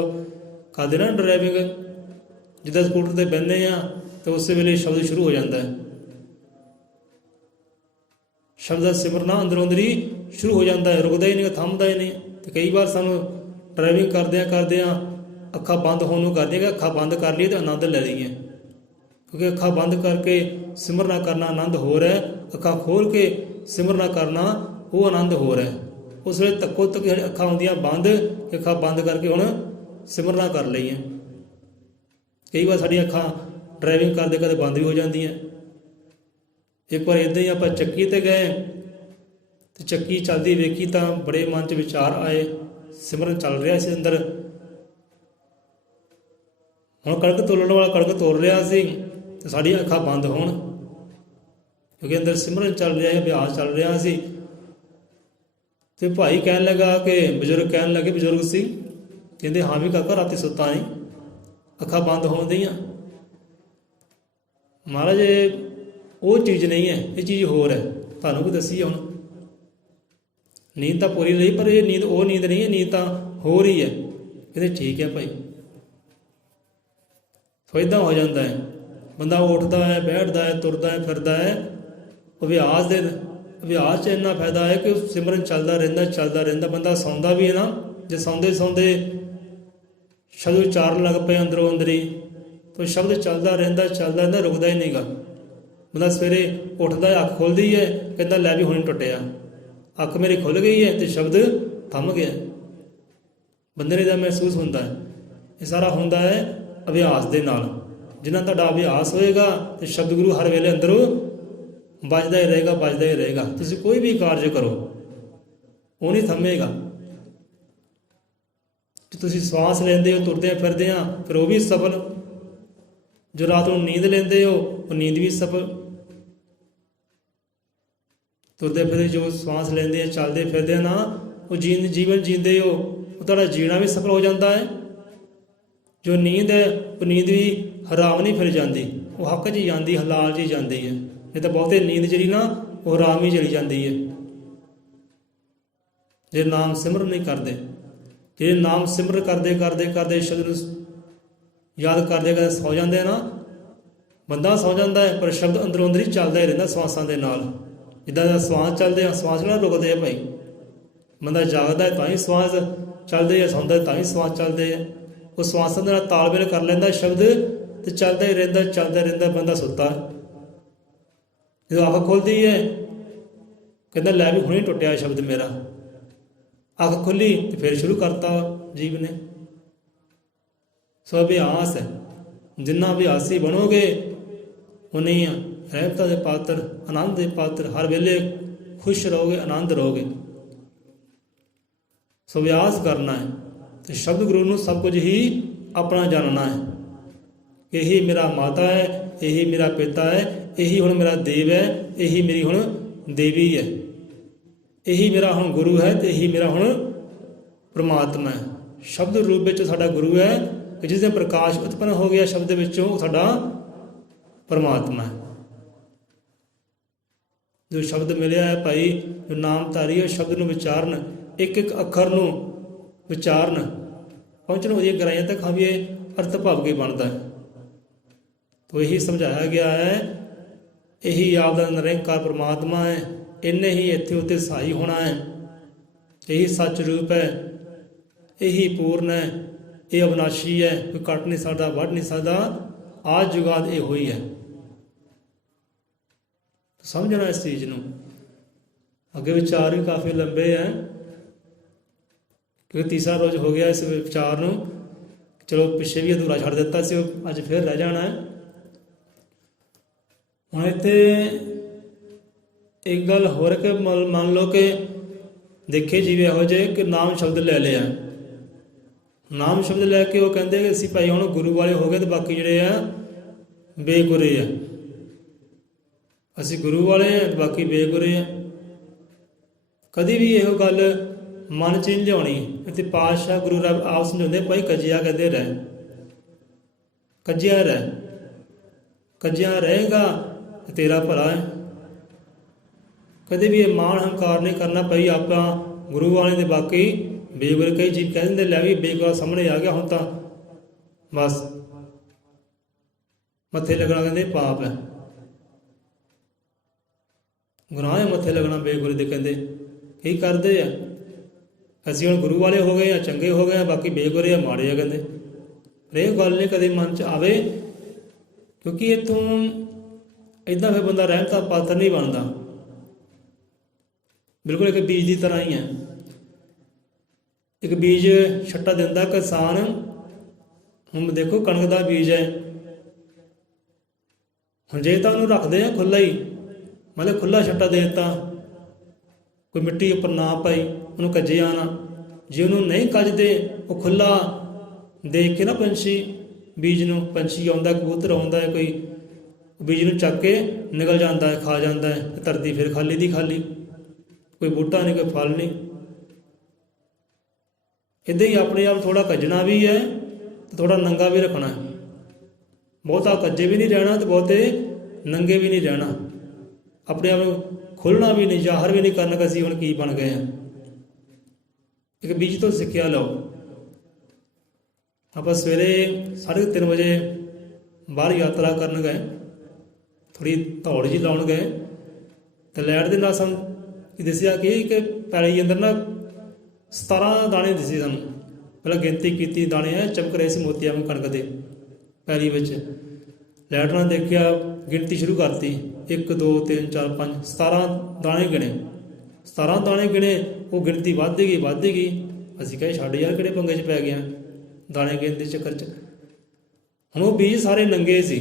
ਕਰਦੇ ਨਾ ਡਰਾਈਵਿੰਗ, ਜਿੱਦਾਂ ਸਕੂਟਰ 'ਤੇ ਬਹਿੰਦੇ ਆ ਤਾਂ ਉਸੇ ਵੇਲੇ ਸ਼ਬਦ ਸ਼ੁਰੂ ਹੋ ਜਾਂਦਾ ਹੈ। ਸ਼ਬਦ ਦਾ ਸਿਮਰਨਾ ਅੰਦਰੋਂ ਅੰਦਰ ਹੀ ਸ਼ੁਰੂ ਹੋ ਜਾਂਦਾ ਹੈ, ਰੁਕਦਾ ਹੀ ਨਹੀਂ, ਥੰਮਦਾ ਹੀ ਨਹੀਂ। ਅਤੇ ਕਈ ਵਾਰ ਸਾਨੂੰ ਡਰਾਈਵਿੰਗ ਕਰਦਿਆਂ ਅੱਖਾਂ ਬੰਦ ਹੋਣ ਨੂੰ ਕਰਦੀਆਂ ਕਿ ਅੱਖਾਂ ਬੰਦ ਕਰ ਲਈਏ ਤਾਂ ਆਨੰਦ ਲੈ ਲਈਏ, ਕਿਉਂਕਿ ਅੱਖਾਂ ਬੰਦ ਕਰਕੇ ਸਿਮਰਨਾ ਕਰਨਾ ਆਨੰਦ ਹੋਰ ਹੈ, ਅੱਖਾਂ ਖੋਲ੍ਹ ਕੇ ਸਿਮਰਨਾ ਕਰਨਾ ਉਹ ਆਨੰਦ ਹੋਰ ਹੈ। ਉਸ ਵੇਲੇ ਤੱਕੋ ਤੱਕ ਅੱਖਾਂ ਹੁੰਦੀਆਂ ਬੰਦ, ਅੱਖਾਂ ਬੰਦ ਕਰਕੇ ਹੁਣ ਸਿਮਰਨਾ ਕਰ ਲਈਏ। ਕਈ ਵਾਰ ਸਾਡੀਆਂ ਅੱਖਾਂ ਡਰਾਈਵਿੰਗ ਕਰਦੇ ਕਦੇ ਬੰਦ ਵੀ ਹੋ ਜਾਂਦੀਆਂ। ਇੱਕ ਵਾਰ ਇੱਦਾਂ ਹੀ ਆਪਾਂ ਚੱਕੀ 'ਤੇ ਗਏ ਅਤੇ ਚੱਕੀ ਚੱਲਦੀ ਵੇਖੀ ਤਾਂ ਬੜੇ ਮਨ 'ਚ ਵਿਚਾਰ ਆਏ, ਸਿਮਰਨ ਚੱਲ ਰਿਹਾ ਸੀ ਅੰਦਰ। ਹੁਣ ਕਣਕ ਤੋਲਣ ਵਾਲਾ ਕਣਕ ਤੋਲ ਰਿਹਾ ਸੀ ਅਤੇ ਸਾਡੀਆਂ ਅੱਖਾਂ ਬੰਦ ਹੋਣ, ਕਿਉਂਕਿ ਅੰਦਰ ਸਿਮਰਨ ਚੱਲ ਰਿਹਾ, ਅਭਿਆਸ ਚੱਲ ਰਿਹਾ ਸੀ। ਅਤੇ ਭਾਈ ਕਹਿਣ ਲੱਗਾ ਕਿ ਬਜ਼ੁਰਗ ਕਹਿਣ ਲੱਗੇ, ਬਜ਼ੁਰਗ ਸੀ, ਕਹਿੰਦੇ ਹਾਂ ਵੀ ਕਾਕਾ ਰਾਤੀ ਸੁੱਤਾ ਨਹੀਂ, ਅੱਖਾਂ ਬੰਦ ਹੋਣ ਦੀਆਂ। ਮਹਾਰਾਜ ਉਹ ਚੀਜ਼ ਨਹੀਂ ਹੈ, ਇਹ ਚੀਜ਼ ਹੋਰ ਹੈ, ਤੁਹਾਨੂੰ ਵੀ ਦੱਸੀ ਹੁਣ। ਨੀਂਦ ਤਾਂ ਪੂਰੀ ਰਹੀ ਪਰ ਇਹ ਨੀਂਦ ਉਹ ਨੀਂਦ ਨਹੀਂ ਹੈ, ਨੀਂਦ ਤਾਂ ਹੋਰ ਹੀ ਹੈ। ਕਹਿੰਦੇ ਠੀਕ ਹੈ ਭਾਈ। ਸੋ ਇੱਦਾਂ ਹੋ ਜਾਂਦਾ ਹੈ, ਬੰਦਾ ਉੱਠਦਾ ਹੈ, ਬੈਠਦਾ ਹੈ, ਤੁਰਦਾ ਹੈ, ਫਿਰਦਾ ਹੈ। ਅਭਿਆਸ 'ਚ ਇੰਨਾ ਫਾਇਦਾ ਹੈ ਕਿ ਸਿਮਰਨ ਚੱਲਦਾ ਰਹਿੰਦਾ। ਬੰਦਾ ਸੌਂਦਾ ਵੀ ਹੈ ਨਾ, ਜੇ ਸੌਂਦੇ ਸ਼ਬਦ ਉਚਾਰਨ ਲੱਗ ਪਏ ਅੰਦਰੋਂ ਅੰਦਰੀ, ਤਾਂ ਸ਼ਬਦ ਚੱਲਦਾ ਰਹਿੰਦਾ, ਰੁਕਦਾ ਹੀ ਨਹੀਂਗਾ। ਬੰਦਾ ਸਵੇਰੇ ਉੱਠਦਾ ਹੈ, ਅੱਖ ਖੁੱਲ੍ਹਦੀ ਹੈ, ਕਹਿੰਦਾ ਲੈ ਵੀ ਹੁਣ ਟੁੱਟਿਆ, ਅੱਖ ਮੇਰੀ ਖੁੱਲ੍ਹ ਗਈ ਹੈ ਅਤੇ ਸ਼ਬਦ ਥੰਮ ਗਿਆ। ਬੰਦੇ ਨੇ ਦਾ ਮਹਿਸੂਸ ਹੁੰਦਾ ਹੈ। ਇਹ ਸਾਰਾ ਹੁੰਦਾ ਹੈ ਅਭਿਆਸ ਦੇ ਨਾਲ। ਜਿੰਨਾ ਤੁਹਾਡਾ ਅਭਿਆਸ ਹੋਏਗਾ ਅਤੇ ਸ਼ਬਦ ਗੁਰੂ ਹਰ ਵੇਲੇ ਅੰਦਰੋਂ ਵੱਜਦਾ ਹੀ ਰਹੇਗਾ। ਤੁਸੀਂ ਕੋਈ ਵੀ ਕਾਰਜ ਕਰੋ ਉਹ ਨਹੀਂ ਥੰਮੇਗਾ। ਜੇ ਤੁਸੀਂ ਸਵਾਸ ਲੈਂਦੇ ਹੋ, ਤੁਰਦੇ ਫਿਰਦੇ ਆ, ਫਿਰ ਉਹ ਵੀ ਸਫਲ। ਜੋ ਰਾਤ ਨੂੰ ਨੀਂਦ ਲੈਂਦੇ ਹੋ ਉਹ ਨੀਂਦ ਵੀ ਸਫਲ। ਤੁਰਦੇ ਫਿਰਦੇ ਜੋ ਸਵਾਸ ਲੈਂਦੇ ਆ, ਚੱਲਦੇ ਫਿਰਦੇ ਨਾ, ਉਹ ਜੀਵਨ ਜੀਂਦੇ ਹੋ, ਉਹ ਤੁਹਾਡਾ ਜੀਣਾ ਵੀ ਸਫਲ ਹੋ ਜਾਂਦਾ ਹੈ। ਜੋ ਨੀਂਦ ਹੈ ਉਹ ਨੀਂਦ ਵੀ ਹਰਾਮ ਨਹੀਂ ਫਿਰ ਜਾਂਦੀ, ਉਹ ਹੱਕ 'ਚ ਹੀ ਜਾਂਦੀ, ਹਲਾਲ 'ਚ ਹੀ ਜਾਂਦੀ ਹੈ। ਨਹੀਂ ਤਾਂ ਬਹੁਤੇ ਨੀਂਦ ਜਿਹੜੀ ਨਾ ਉਹ ਹਰਾਮ ਹੀ ਚਲੀ ਜਾਂਦੀ ਹੈ। ਜੇ ਨਾਮ ਸਿਮਰਨ ਨਹੀਂ ਕਰਦੇ, ਜੇ ਨਾਮ ਸਿਮਰਨ ਕਰਦੇ ਸ਼ਬਦ ਨੂੰ ਯਾਦ ਕਰਦੇ ਸੌ ਜਾਂਦੇ ਆ ਨਾ, ਬੰਦਾ ਸੌ ਜਾਂਦਾ ਹੈ ਪਰ ਸ਼ਬਦ ਅੰਦਰੋਂ ਅੰਦਰ ਹੀ ਚੱਲਦਾ ਹੀ ਰਹਿੰਦਾ ਸਵਾਸਾਂ ਦੇ ਨਾਲ। ਜਿੱਦਾਂ ਦਾ ਸਵਾਸ ਚੱਲਦੇ ਆ, ਸਵਾਸ ਨਾਲ ਰੁਕਦੇ ਆ ਭਾਈ। ਬੰਦਾ ਜਾਗਦਾ ਹੈ ਤਾਂ ਹੀ ਸਵਾਸ ਚੱਲਦੇ ਆ, ਸੌਂਦਾ ਤਾਂ ਹੀ ਸਵਾਸ ਚੱਲਦੇ ਆ। ਉਹ ਸਵਾਸਾਂ ਦੇ ਨਾਲ ਤਾਲਮੇਲ ਕਰ ਲੈਂਦਾ ਸ਼ਬਦ ਅਤੇ ਚੱਲਦਾ ਹੀ ਰਹਿੰਦਾ। ਬੰਦਾ ਸੁੱਤਾ, ਜਦੋਂ ਅੱਖ ਖੁੱਲ੍ਹਦੀ ਹੈ ਕਹਿੰਦਾ ਲੈ ਵੀ ਹੁਣੇ ਟੁੱਟਿਆ ਸ਼ਬਦ ਮੇਰਾ। ਅੱਖ ਖੁੱਲ੍ਹੀ ਅਤੇ ਫਿਰ ਸ਼ੁਰੂ ਕਰਤਾ ਜੀਵ ਨੇ। ਸੋ ਅਭਿਆਸ ਹੈ, ਜਿੰਨਾ ਅਭਿਆਸੀ ਬਣੋਗੇ ਉਨੇ ਹੀ ਰਹਿਮਤਾਂ ਦੇ ਪਾਤਰ, ਆਨੰਦ ਦੇ ਪਾਤਰ, ਹਰ ਵੇਲੇ ਖੁਸ਼ ਰਹੋਗੇ, ਆਨੰਦ ਰਹੋਗੇ। ਸੋ ਅਭਿਆਸ ਕਰਨਾ ਹੈ ਅਤੇ ਸ਼ਬਦ ਗੁਰੂ ਨੂੰ ਸਭ ਕੁਝ ਹੀ ਆਪਣਾ ਜਾਣਨਾ ਹੈ। ਇਹੀ ਮੇਰਾ ਮਾਤਾ ਹੈ, ਇਹੀ ਮੇਰਾ ਪਿਤਾ ਹੈ, ਇਹੀ ਹੁਣ ਮੇਰਾ ਦੇਵ ਹੈ, ਇਹੀ ਮੇਰੀ ਹੁਣ ਦੇਵੀ ਹੈ, ਇਹੀ ਮੇਰਾ ਹੁਣ ਗੁਰੂ ਹੈ ਅਤੇ ਇਹੀ ਮੇਰਾ ਹੁਣ ਪਰਮਾਤਮਾ ਹੈ। ਸ਼ਬਦ ਰੂਪ ਵਿੱਚ ਸਾਡਾ ਗੁਰੂ ਹੈ ਕਿ ਜਿਸ ਦੇ ਪ੍ਰਕਾਸ਼ ਉਤਪੰਨ ਹੋ ਗਿਆ ਸ਼ਬਦ ਵਿੱਚੋਂ, ਉਹ ਸਾਡਾ ਪਰਮਾਤਮਾ ਹੈ। ਜੋ ਸ਼ਬਦ ਮਿਲਿਆ ਹੈ ਭਾਈ, ਜੋ ਨਾਮਧਾਰੀ ਹੈ, ਸ਼ਬਦ ਨੂੰ ਵਿਚਾਰਨ, ਇੱਕ ਅੱਖਰ ਨੂੰ ਵਿਚਾਰਨ, ਪਹੁੰਚਣ ਉਹਦੀਆਂ ਗਹਿਰਾਈਆਂ ਤੱਕ ਵੀ ਇਹ ਅਰਥ ਭਾਵ ਕੇ ਬਣਦਾ ਹੈ। ਤੋ ਇਹੀ ਸਮਝਾਇਆ ਗਿਆ ਹੈ, ਇਹੀ ਆਪ ਦਾ ਨਿਰੰਕਾਰ ਪਰਮਾਤਮਾ ਹੈ, ਇਹਨੇ ਹੀ ਇੱਥੇ ਉੱਤੇ ਸਹਾਈ ਹੋਣਾ ਹੈ। ਇਹੀ ਸੱਚ ਰੂਪ ਹੈ, ਇਹੀ ਪੂਰਨ ਹੈ, ਇਹ ਅਵਿਨਾਸ਼ੀ ਹੈ, ਕੋਈ ਕੱਟ ਨਹੀਂ ਸਕਦਾ, ਵੱਢ ਨਹੀਂ ਸਕਦਾ, ਆਦਿ ਜੁਗਾਦ ਇਹ ਹੋਈ ਹੈ। ਸਮਝਣਾ ਇਸ ਚੀਜ਼ ਨੂੰ। ਅੱਗੇ ਵਿਚਾਰ ਵੀ ਕਾਫੀ ਲੰਬੇ ਹੈ, ਕਿਉਂਕਿ ਤੀਸਰਾ ਰੋਜ਼ ਹੋ ਗਿਆ ਇਸ ਵਿਚਾਰ ਨੂੰ। ਚਲੋ ਪਿੱਛੇ ਵੀ ਅਧੂਰਾ ਛੱਡ ਦਿੱਤਾ ਸੀ, ਉਹ ਅੱਜ ਫਿਰ ਰਹਿ ਜਾਣਾ ਹੈ। ਹੁਣ ਇੱਥੇ ਇੱਕ ਗੱਲ ਹੋਰ ਕਿ ਮੰਨ ਲਓ ਕਿ ਦੇਖੇ ਜਿਵੇਂ ਇਹੋ ਜਿਹੇ ਕਿ ਨਾਮ ਸ਼ਬਦ ਲੈ ਲਿਆ, ਨਾਮ ਸ਼ਬਦ ਲੈ ਕੇ ਉਹ ਕਹਿੰਦੇ ਕਿ ਅਸੀਂ ਭਾਈ ਹੁਣ ਗੁਰੂ ਵਾਲੇ ਹੋ ਗਏ ਅਤੇ ਬਾਕੀ ਜਿਹੜੇ ਆ ਬੇਗੁਰੇ ਆ। ਅਸੀਂ ਗੁਰੂ ਵਾਲੇ ਹਾਂ, ਬਾਕੀ ਬੇਗੁਰੇ ਆ। ਕਦੀ ਵੀ ਇਹੋ ਗੱਲ ਮਨ 'ਚ ਨਹੀਂ ਲਿਆਉਣੀ। ਇੱਥੇ ਪਾਤਸ਼ਾਹ ਗੁਰੂ ਰੱਬ ਆਪ ਸਮਝਾਉਂਦੇ, ਭਾਈ ਕੱਜਿਆ ਕਹਿੰਦੇ ਰਹਿ, ਕੱਜਿਆ ਰਹੇਗਾ ਤੇ ਤੇਰਾ ਭਲਾ ਹੈ। ਕਦੇ ਵੀ ਇਹ ਮਾਣ ਹੰਕਾਰ ਨਹੀਂ ਕਰਨਾ ਭਾਈ ਆਪਾਂ ਗੁਰੂ ਵਾਲੇ ਦੇ ਬਾਕੀ ਬੇਗੁਰੇ ਕਈ ਜੀਵ ਕਹਿ ਦਿੰਦੇ ਲੈ ਵੀ ਬੇਗੁਰਾ ਸਾਹਮਣੇ ਆ ਗਿਆ, ਹੁਣ ਤਾਂ ਬਸ ਮੱਥੇ ਲੱਗਣਾ ਕਹਿੰਦੇ ਪਾਪ ਹੈ, ਗੁਨਾਹ ਹੈ ਮੱਥੇ ਲੱਗਣਾ ਬੇਗੁਰੇ ਦੇ। ਕਹਿੰਦੇ ਕਈ ਕਰਦੇ ਆ, ਅਸੀਂ ਹੁਣ ਗੁਰੂ ਵਾਲੇ ਹੋ ਗਏ ਆ, ਚੰਗੇ ਹੋ ਗਏ ਆ, ਬਾਕੀ ਬੇਗੁਰੇ ਆ, ਮਾੜੇ ਆ। ਕਹਿੰਦੇ ਪਰ ਇਹ ਗੱਲ ਨਹੀਂ ਕਦੇ ਮਨ 'ਚ ਆਵੇ, ਕਿਉਂਕਿ ਇੱਥੋਂ ਇੱਦਾਂ ਫਿਰ ਬੰਦਾ ਰਹਿਮਤ ਦਾ ਪਾਤਰ ਨਹੀਂ ਬਣਦਾ। ਬਿਲਕੁਲ ਇੱਕ ਬੀਜ ਦੀ ਤਰ੍ਹਾਂ ਹੀ ਹੈ। ਇੱਕ ਬੀਜ ਛੱਟਾ ਦਿੰਦਾ ਕਿਸਾਨ, ਹੁਣ ਦੇਖੋ ਕਣਕ ਦਾ ਬੀਜ ਹੈ, ਹੁਣ ਜੇ ਤਾਂ ਉਹਨੂੰ ਰੱਖਦੇ ਆ ਖੁੱਲ੍ਹਾ ਹੀ, ਮਤਲਬ ਖੁੱਲ੍ਹਾ ਛੱਟਾ ਦੇ ਦਿੱਤਾ, ਕੋਈ ਮਿੱਟੀ ਉੱਪਰ ਨਾ ਪਾਈ, ਉਹਨੂੰ ਕੱਜਿਆ ਨਾ, ਜੇ ਉਹਨੂੰ ਨਹੀਂ ਕੱਜਦੇ ਉਹ ਖੁੱਲ੍ਹਾ ਦੇਖ ਕੇ ਨਾ ਪੰਛੀ ਬੀਜ ਨੂੰ, ਪੰਛੀ ਆਉਂਦਾ, ਕਬੂਤਰ ਆਉਂਦਾ ਹੈ, ਕੋਈ ਬੀਜ ਨੂੰ ਚੱਕ ਕੇ ਨਿਕਲ ਜਾਂਦਾ ਹੈ, ਖਾ ਜਾਂਦਾ ਹੈ, ਧਰਤੀ ਫਿਰ ਖਾਲੀ ਦੀ ਖਾਲੀ, ਕੋਈ ਬੂਟਾ ਨਹੀਂ, ਕੋਈ ਫਲ ਨਹੀਂ। ਇੱਦਾਂ ਹੀ ਆਪਣੇ ਆਪ ਥੋੜ੍ਹਾ ਕੱਜਣਾ ਵੀ ਹੈ ਤੇ ਥੋੜ੍ਹਾ ਨੰਗਾ ਵੀ ਰੱਖਣਾ ਹੈ। ਬਹੁਤਾ ਕੱਜੇ ਵੀ ਨਹੀਂ ਰਹਿਣਾ ਤੇ ਬਹੁਤੇ ਨੰਗੇ ਵੀ ਨਹੀਂ ਰਹਿਣਾ। ਆਪਣੇ ਆਪ ਨੂੰ ਖੁੱਲ੍ਹਣਾ ਵੀ ਨਹੀਂ, ਜ਼ਾਹਰ ਵੀ ਨਹੀਂ ਕਰਨਾ ਕਿ ਅਸੀਂ ਹੁਣ ਕੀ ਬਣ ਗਏ ਹਾਂ। ਇੱਕ ਬੀਜ ਤੋਂ ਸਿੱਖਿਆ ਲਓ। ਆਪਾਂ ਸਵੇਰੇ 3:30 ਵਜੇ ਬਾਹਰ ਯਾਤਰਾ ਕਰਨ ਗਏ, ਥੋੜ੍ਹੀ ਦੌੜ ਜਿਹੀ ਲਾਉਣ ਗਏ, ਅਤੇ ਲਾਈਟ ਦੇ ਨਾਲ ਸਾਨੂੰ ਦੱਸਿਆ ਕਿ ਪੈਲੀ ਅੰਦਰ ਨਾ 17 ਦਾਣੇ ਦਿਸੇ ਸਾਨੂੰ। ਪਹਿਲਾਂ ਗਿਣਤੀ ਕੀਤੀ, ਦਾਣੇ ਹੈ ਚਮਕ ਰਹੇ ਸੀ ਮੋਤੀਆਂ ਵਾਂਗ ਕਣਕ ਦੇ ਪੈਲੀ ਵਿੱਚ। ਲਾਈਟ ਨਾਲ ਦੇਖਿਆ, ਗਿਣਤੀ ਸ਼ੁਰੂ ਕਰਤੀ, 1 2 3 4 5 17 ਦਾਣੇ ਗਿਣੇ। 17 ਦਾਣੇ ਗਿਣੇ, ਉਹ ਗਿਣਤੀ ਵੱਧਦੀ ਗਈ ਵੱਧਦੀ ਗਈ। ਅਸੀਂ ਕਹੇ ਛੱਡ ਯਾਰ, ਕਿਹੜੇ ਪੰਗੇ 'ਚ ਪੈ ਗਿਆ ਦਾਣੇ ਗਿਣਨ ਦੇ ਚੱਕਰ 'ਚ। ਹੁਣ ਉਹ ਬੀਜ ਸਾਰੇ ਨੰਗੇ ਸੀ,